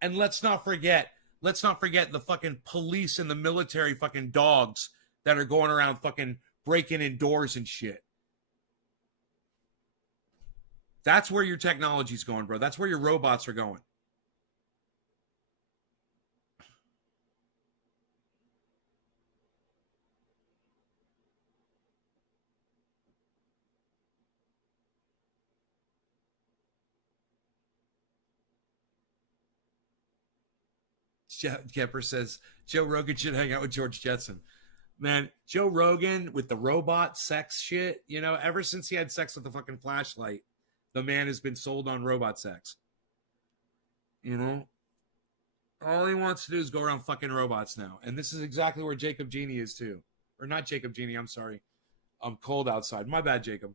And let's not forget the fucking police and the military fucking dogs that are going around fucking breaking in doors and shit. That's where your technology's going, bro. That's where your robots are going. Kemper says Joe Rogan should hang out with George Jetson. Man, Joe Rogan with the robot sex shit, you know, ever since he had sex with the fucking flashlight, the man has been sold on robot sex. You know? All he wants to do is go around fucking robots now. And this is exactly where Jacob Genie is too. Or not Jacob Genie, I'm sorry. I'm cold outside. My bad, Jacob.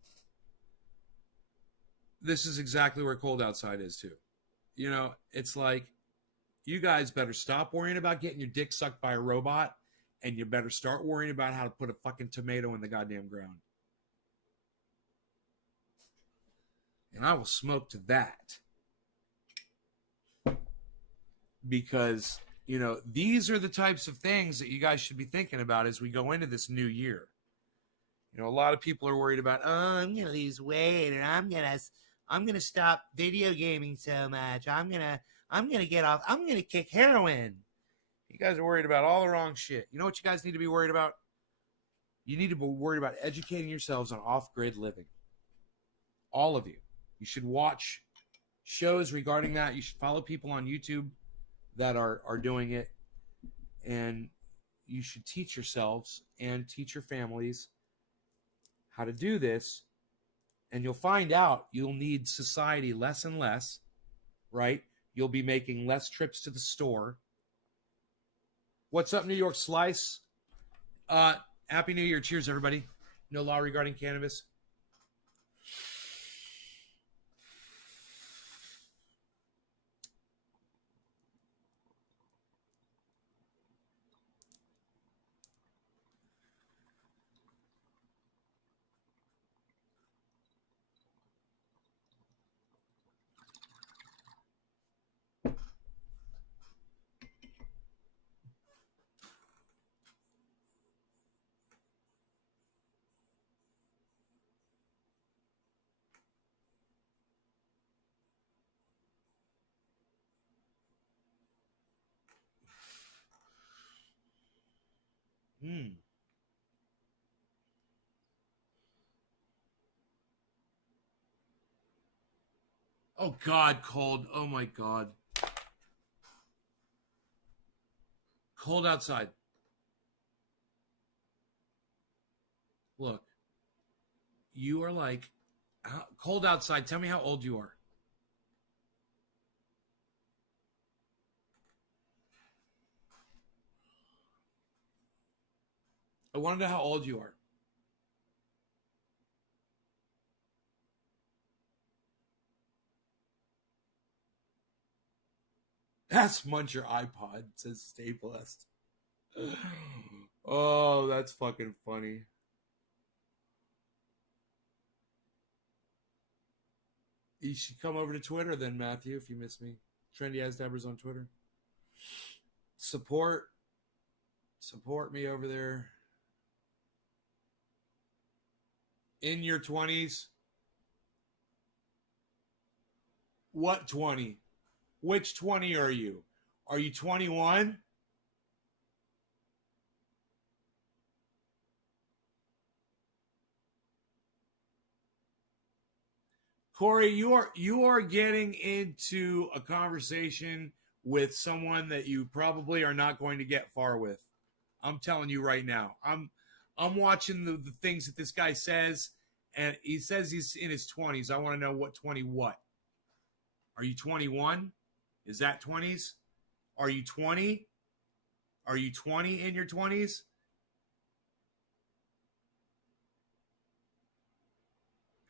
This is exactly where cold outside is too. You know, it's like, you guys better stop worrying about getting your dick sucked by a robot, and you better start worrying about how to put a fucking tomato in the goddamn ground. And I will smoke to that. Because, you know, these are the types of things that you guys should be thinking about as we go into this new year. You know, a lot of people are worried about, oh, I'm going to lose weight, or I'm going to stop video gaming so much. I'm going to get off. I'm going to kick heroin. You guys are worried about all the wrong shit. You know what you guys need to be worried about? You need to be worried about educating yourselves on off-grid living. All of you. You should watch shows regarding that. You should follow people on YouTube that are doing it. And you should teach yourselves and teach your families how to do this. And you'll find out you'll need society less and less, right? You'll be making less trips to the store. What's up, New York Slice? Happy New Year. Cheers, everybody. No law regarding cannabis. Oh, God, cold. Oh, my God. Cold outside. Look, you are like cold outside. Tell me how old you are. I want to know how old you are. That's Munch your iPod, says Stay Blessed. Oh, that's fucking funny. You should come over to Twitter then, Matthew, if you miss me. Trendy as Deborah's on Twitter. Support me over there. In your 20s. What 20? Which 20 are you? Are you 21? Corey, you are getting into a conversation with someone that you probably are not going to get far with. I'm telling you right now. I'm watching the things that this guy says, and he says he's in his 20s. I want to know what 20 what? Are you 21? Is that 20s? Are you 20? Are you 20 in your 20s?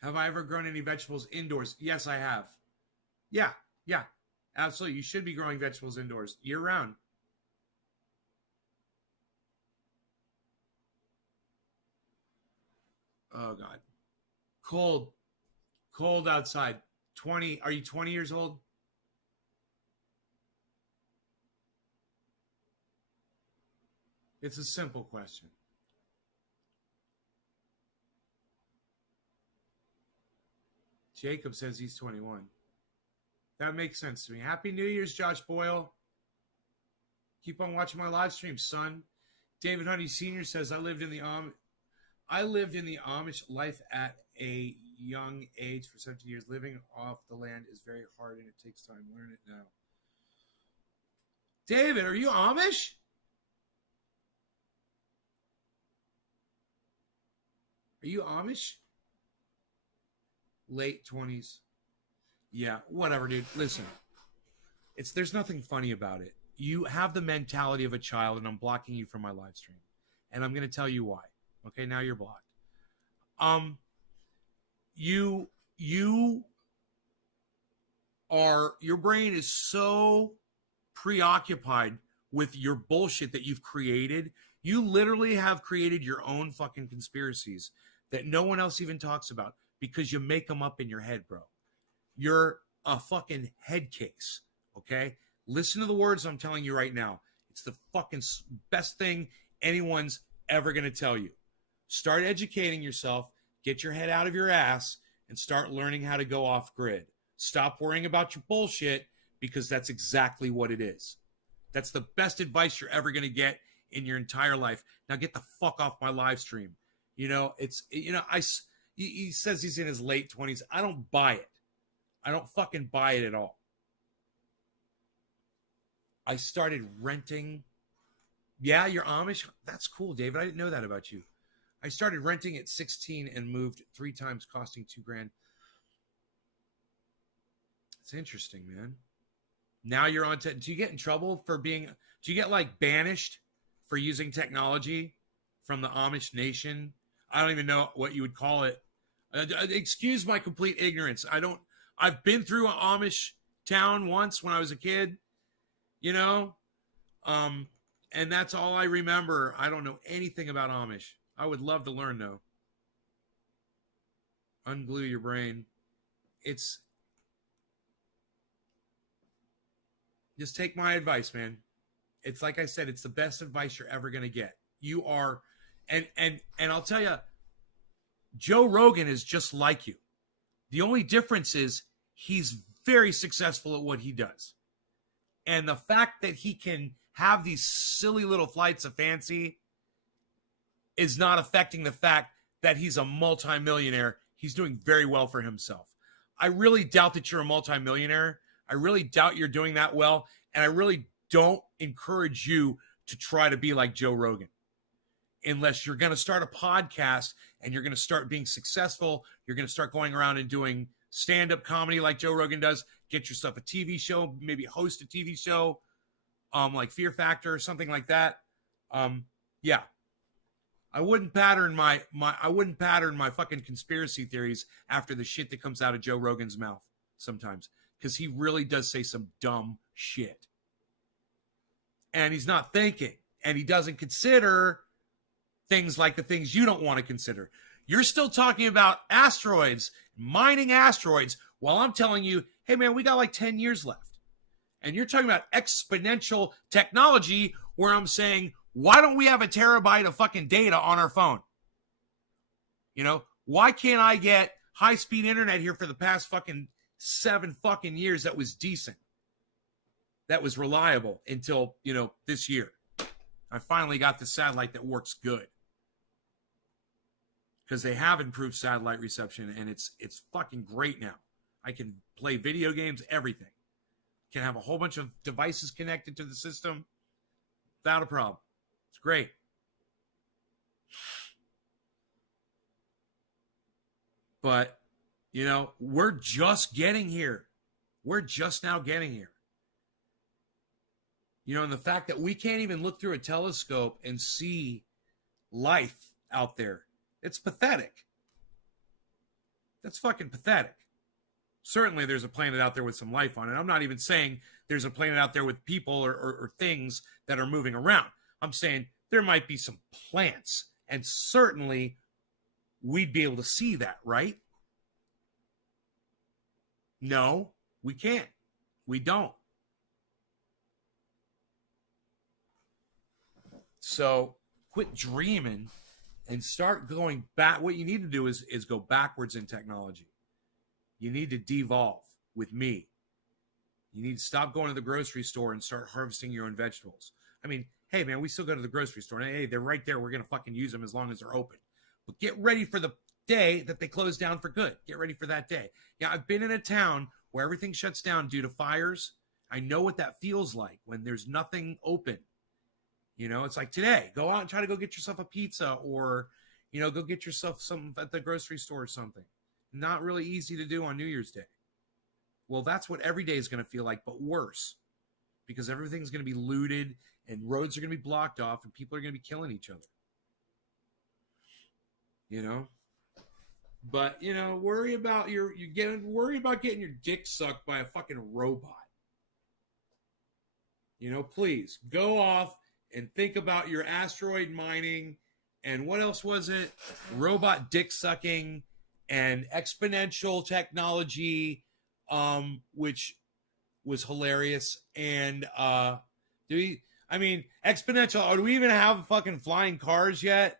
Have I ever grown any vegetables indoors? Yes, I have. Yeah, absolutely. You should be growing vegetables indoors year round. Oh, God. Cold outside. 20. Are you 20 years old? It's a simple question. Jacob says he's 21. That makes sense to me. Happy New Year's, Josh Boyle. Keep on watching my live stream, son. David Honey Sr. says, I lived in the Amish life at a young age for 17 years. Living off the land is very hard and it takes time. Learn it now. David, are you Amish? Are you Amish? Late 20s. Yeah, whatever, dude. Listen, there's nothing funny about it. You have the mentality of a child, and I'm blocking you from my live stream. And I'm going to tell you why. Okay, now you're blocked. Your brain is so preoccupied with your bullshit that you've created. You literally have created your own fucking conspiracies that no one else even talks about because you make them up in your head, bro. You're a fucking head case, okay? Listen to the words I'm telling you right now. It's the fucking best thing anyone's ever going to tell you. Start educating yourself, get your head out of your ass, and start learning how to go off grid. Stop worrying about your bullshit because that's exactly what it is. That's the best advice you're ever going to get in your entire life. Now get the fuck off my live stream. You know, he says he's in his late 20s. I don't buy it. I don't fucking buy it at all. I started renting. Yeah, you're Amish? That's cool, David. I didn't know that about you. I started renting at 16 and moved 3 times, costing $2,000. It's interesting, man. Now you're on. Do you get in trouble for being? Do you get like banished for using technology from the Amish nation? I don't even know what you would call it. Excuse my complete ignorance. I've been through an Amish town once when I was a kid, you know, and that's all I remember. I don't know anything about Amish. I would love to learn though. Unglue your brain. Just take my advice, man. It's like I said, it's the best advice you're ever going to get. You are, and I'll tell you, Joe Rogan is just like you. The only difference is he's very successful at what he does. And the fact that he can have these silly little flights of fancy is not affecting the fact that he's a multimillionaire. He's doing very well for himself. I really doubt that you're a multimillionaire. I really doubt you're doing that well. And I really don't encourage you to try to be like Joe Rogan. Unless you're going to start a podcast and you're going to start being successful, you're going to start going around and doing stand-up comedy like Joe Rogan does, get yourself a TV show, maybe host a TV show, like Fear Factor or something like that. Yeah. I wouldn't pattern my fucking conspiracy theories after the shit that comes out of Joe Rogan's mouth sometimes, because he really does say some dumb shit. And he's not thinking, and he doesn't consider things like the things you don't want to consider. You're still talking about asteroids, mining asteroids, while I'm telling you, hey man, we got like 10 years left. And you're talking about exponential technology where I'm saying, why don't we have a terabyte of fucking data on our phone? You know, why can't I get high-speed internet here for the past fucking 7 fucking years that was decent? That was reliable until, you know, this year. I finally got the satellite that works good. Because they have improved satellite reception, and it's fucking great now. I can play video games, everything. Can have a whole bunch of devices connected to the system without a problem. It's great. But, you know, we're just getting here. We're just now getting here. You know, and the fact that we can't even look through a telescope and see life out there, it's pathetic. That's fucking pathetic. Certainly there's a planet out there with some life on it. I'm not even saying there's a planet out there with people or things that are moving around. I'm saying there might be some plants, and certainly we'd be able to see that, right? No, we can't. We don't. So quit dreaming and start going back. What you need to do is go backwards in technology. You need to devolve with me. You need to stop going to the grocery store and start harvesting your own vegetables. I mean, hey, man, we still go to the grocery store. And, hey, they're right there. We're going to fucking use them as long as they're open. But get ready for the day that they close down for good. Get ready for that day. Yeah, I've been in a town where everything shuts down due to fires. I know what that feels like when there's nothing open. You know, it's like today. Go out and try to go get yourself a pizza or, you know, go get yourself something at the grocery store or something. Not really easy to do on New Year's Day. Well, that's what every day is going to feel like, but worse. Because everything's going to be looted and roads are going to be blocked off and people are going to be killing each other. You know? But, you know, worry about getting your dick sucked by a fucking robot. You know, please go off and think about your asteroid mining and what else was it? Robot dick sucking and exponential technology, which was hilarious. And exponential, do we even have fucking flying cars yet?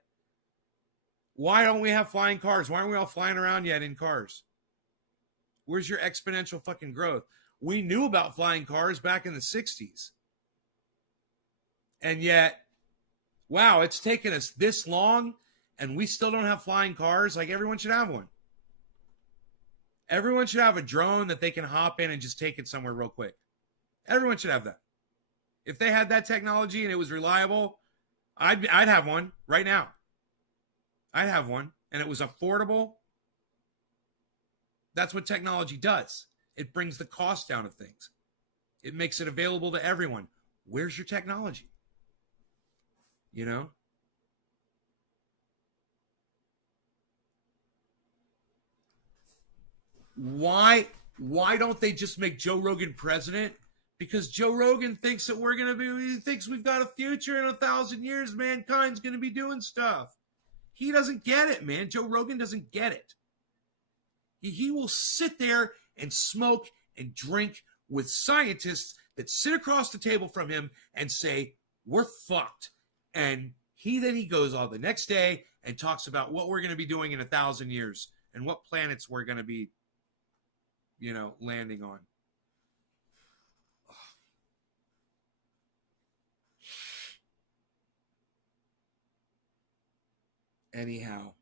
Why don't we have flying cars? Why aren't we all flying around yet in cars? Where's your exponential fucking growth? We knew about flying cars back in the 60s. And yet, wow, it's taken us this long and we still don't have flying cars. Like, everyone should have one. Everyone should have a drone that they can hop in and just take it somewhere real quick. Everyone should have that. If they had that technology and it was reliable, I'd have one right now. I'd have one, and it was affordable. That's what technology does. It brings the cost down of things. It makes it available to everyone. Where's your technology? You know? Why don't they just make Joe Rogan president? Because Joe Rogan thinks that he thinks we've got a future in 1,000 years. Mankind's going to be doing stuff. He doesn't get it, man. Joe Rogan doesn't get it. He will sit there and smoke and drink with scientists that sit across the table from him and say, we're fucked. And he goes on the next day and talks about what we're going to be doing in 1,000 years and what planets we're going to be, you know, landing on. Anyhow.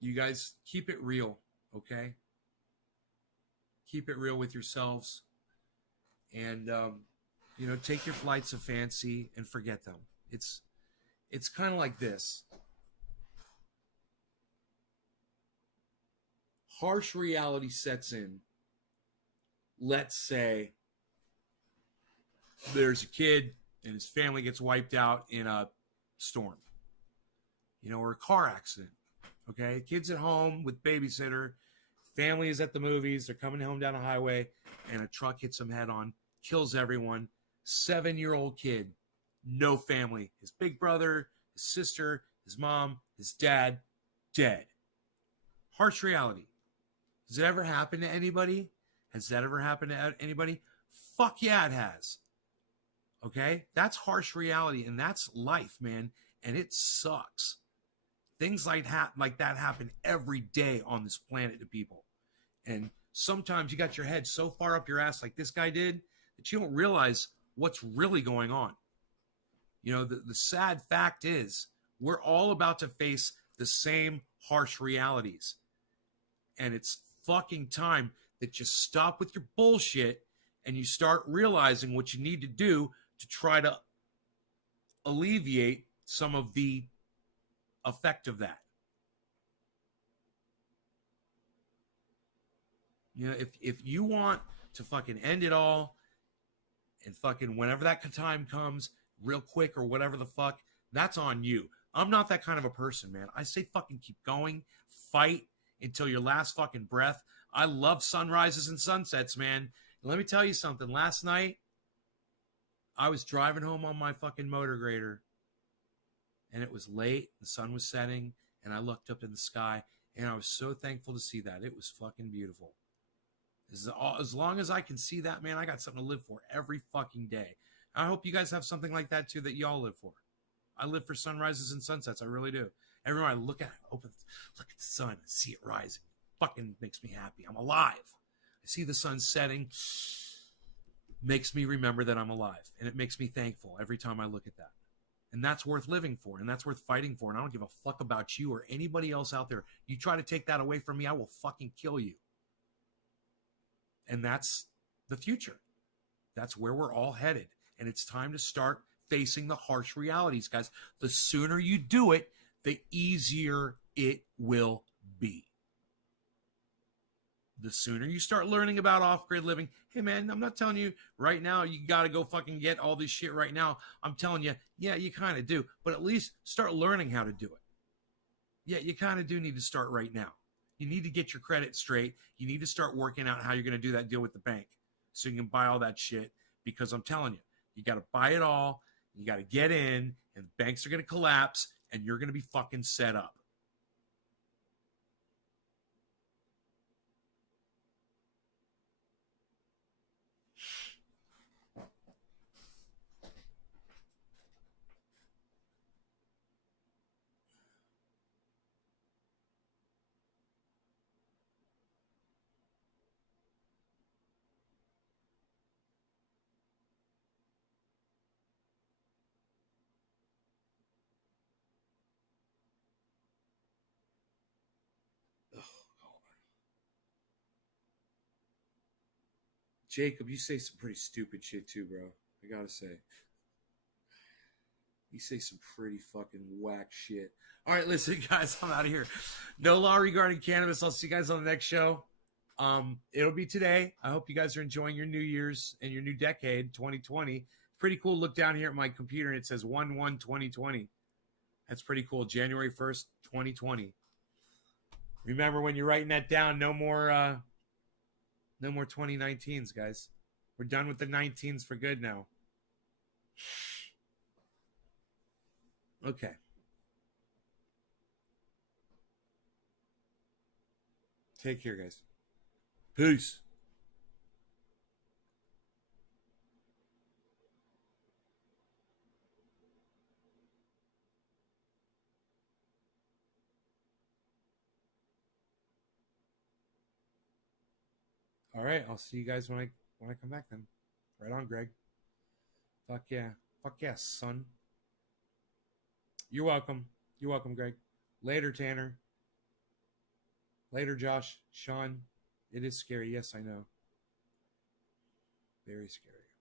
You guys keep it real, okay? Keep it real with yourselves, and take your flights of fancy and forget them. It's kind of like this. Harsh reality sets in. Let's say there's a kid and his family gets wiped out in a storm, or a car accident. Okay, kid's at home with babysitter, family is at the movies, they're coming home down a highway, and a truck hits them head on, kills everyone. 7-year-old kid, no family. His big brother, his sister, his mom, his dad, dead. Harsh reality. Does it ever happen to anybody? Has that ever happened to anybody? Fuck yeah, it has. Okay? That's harsh reality, and that's life, man, and it sucks. Things like that happen every day on this planet to people. And sometimes you got your head so far up your ass like this guy did that you don't realize what's really going on. The sad fact is we're all about to face the same harsh realities. And it's fucking time that you stop with your bullshit and you start realizing what you need to do to try to alleviate some of the effect of that. If you want to fucking end it all and fucking whenever that time comes real quick or whatever the fuck, that's on you. I'm not that kind of a person, man. I say fucking keep going, fight until your last fucking breath. I love sunrises and sunsets, man. And let me tell you something. Last night, I was driving home on my fucking motor grader, and it was late. The sun was setting, and I looked up in the sky, and I was so thankful to see that. It was fucking beautiful. As long as I can see that, man, I got something to live for every fucking day. I hope you guys have something like that, too, that y'all live for. I live for sunrises and sunsets. I really do. Every time I look at it, look at the sun and see it rising. It fucking makes me happy. I'm alive. I see the sun setting. Makes me remember that I'm alive. And it makes me thankful every time I look at that. And that's worth living for. And that's worth fighting for. And I don't give a fuck about you or anybody else out there. You try to take that away from me, I will fucking kill you. And that's the future. That's where we're all headed. And it's time to start facing the harsh realities, guys. The sooner you do it, the easier it will be. The sooner you start learning about off-grid living, hey man, I'm not telling you right now you got to go fucking get all this shit right now. I'm telling you, yeah, you kind of do. But at least start learning how to do it. Yeah, you kind of do need to start right now. You need to get your credit straight. You need to start working out how you're going to do that deal with the bank so you can buy all that shit. Because I'm telling you, you got to buy it all. You got to get in, and banks are going to collapse, and you're going to be fucking set up. Jacob, you say some pretty stupid shit too, bro. I gotta say. You say some pretty fucking whack shit. All right, listen, guys, I'm out of here. No law regarding cannabis. I'll see you guys on the next show. It'll be today. I hope you guys are enjoying your New Year's and your new decade, 2020. Pretty cool. Look down here at my computer and it says 1/1/2020. That's pretty cool. January 1st, 2020. Remember when you're writing that down, no more 2019s, guys. We're done with the 19s for good now. Okay. Take care, guys. Peace. All right, I'll see you guys when I come back then. Right on, Greg. Fuck yeah. Fuck yeah, son. You're welcome. You're welcome, Greg. Later, Tanner. Later, Josh. Sean, it is scary. Yes, I know. Very scary.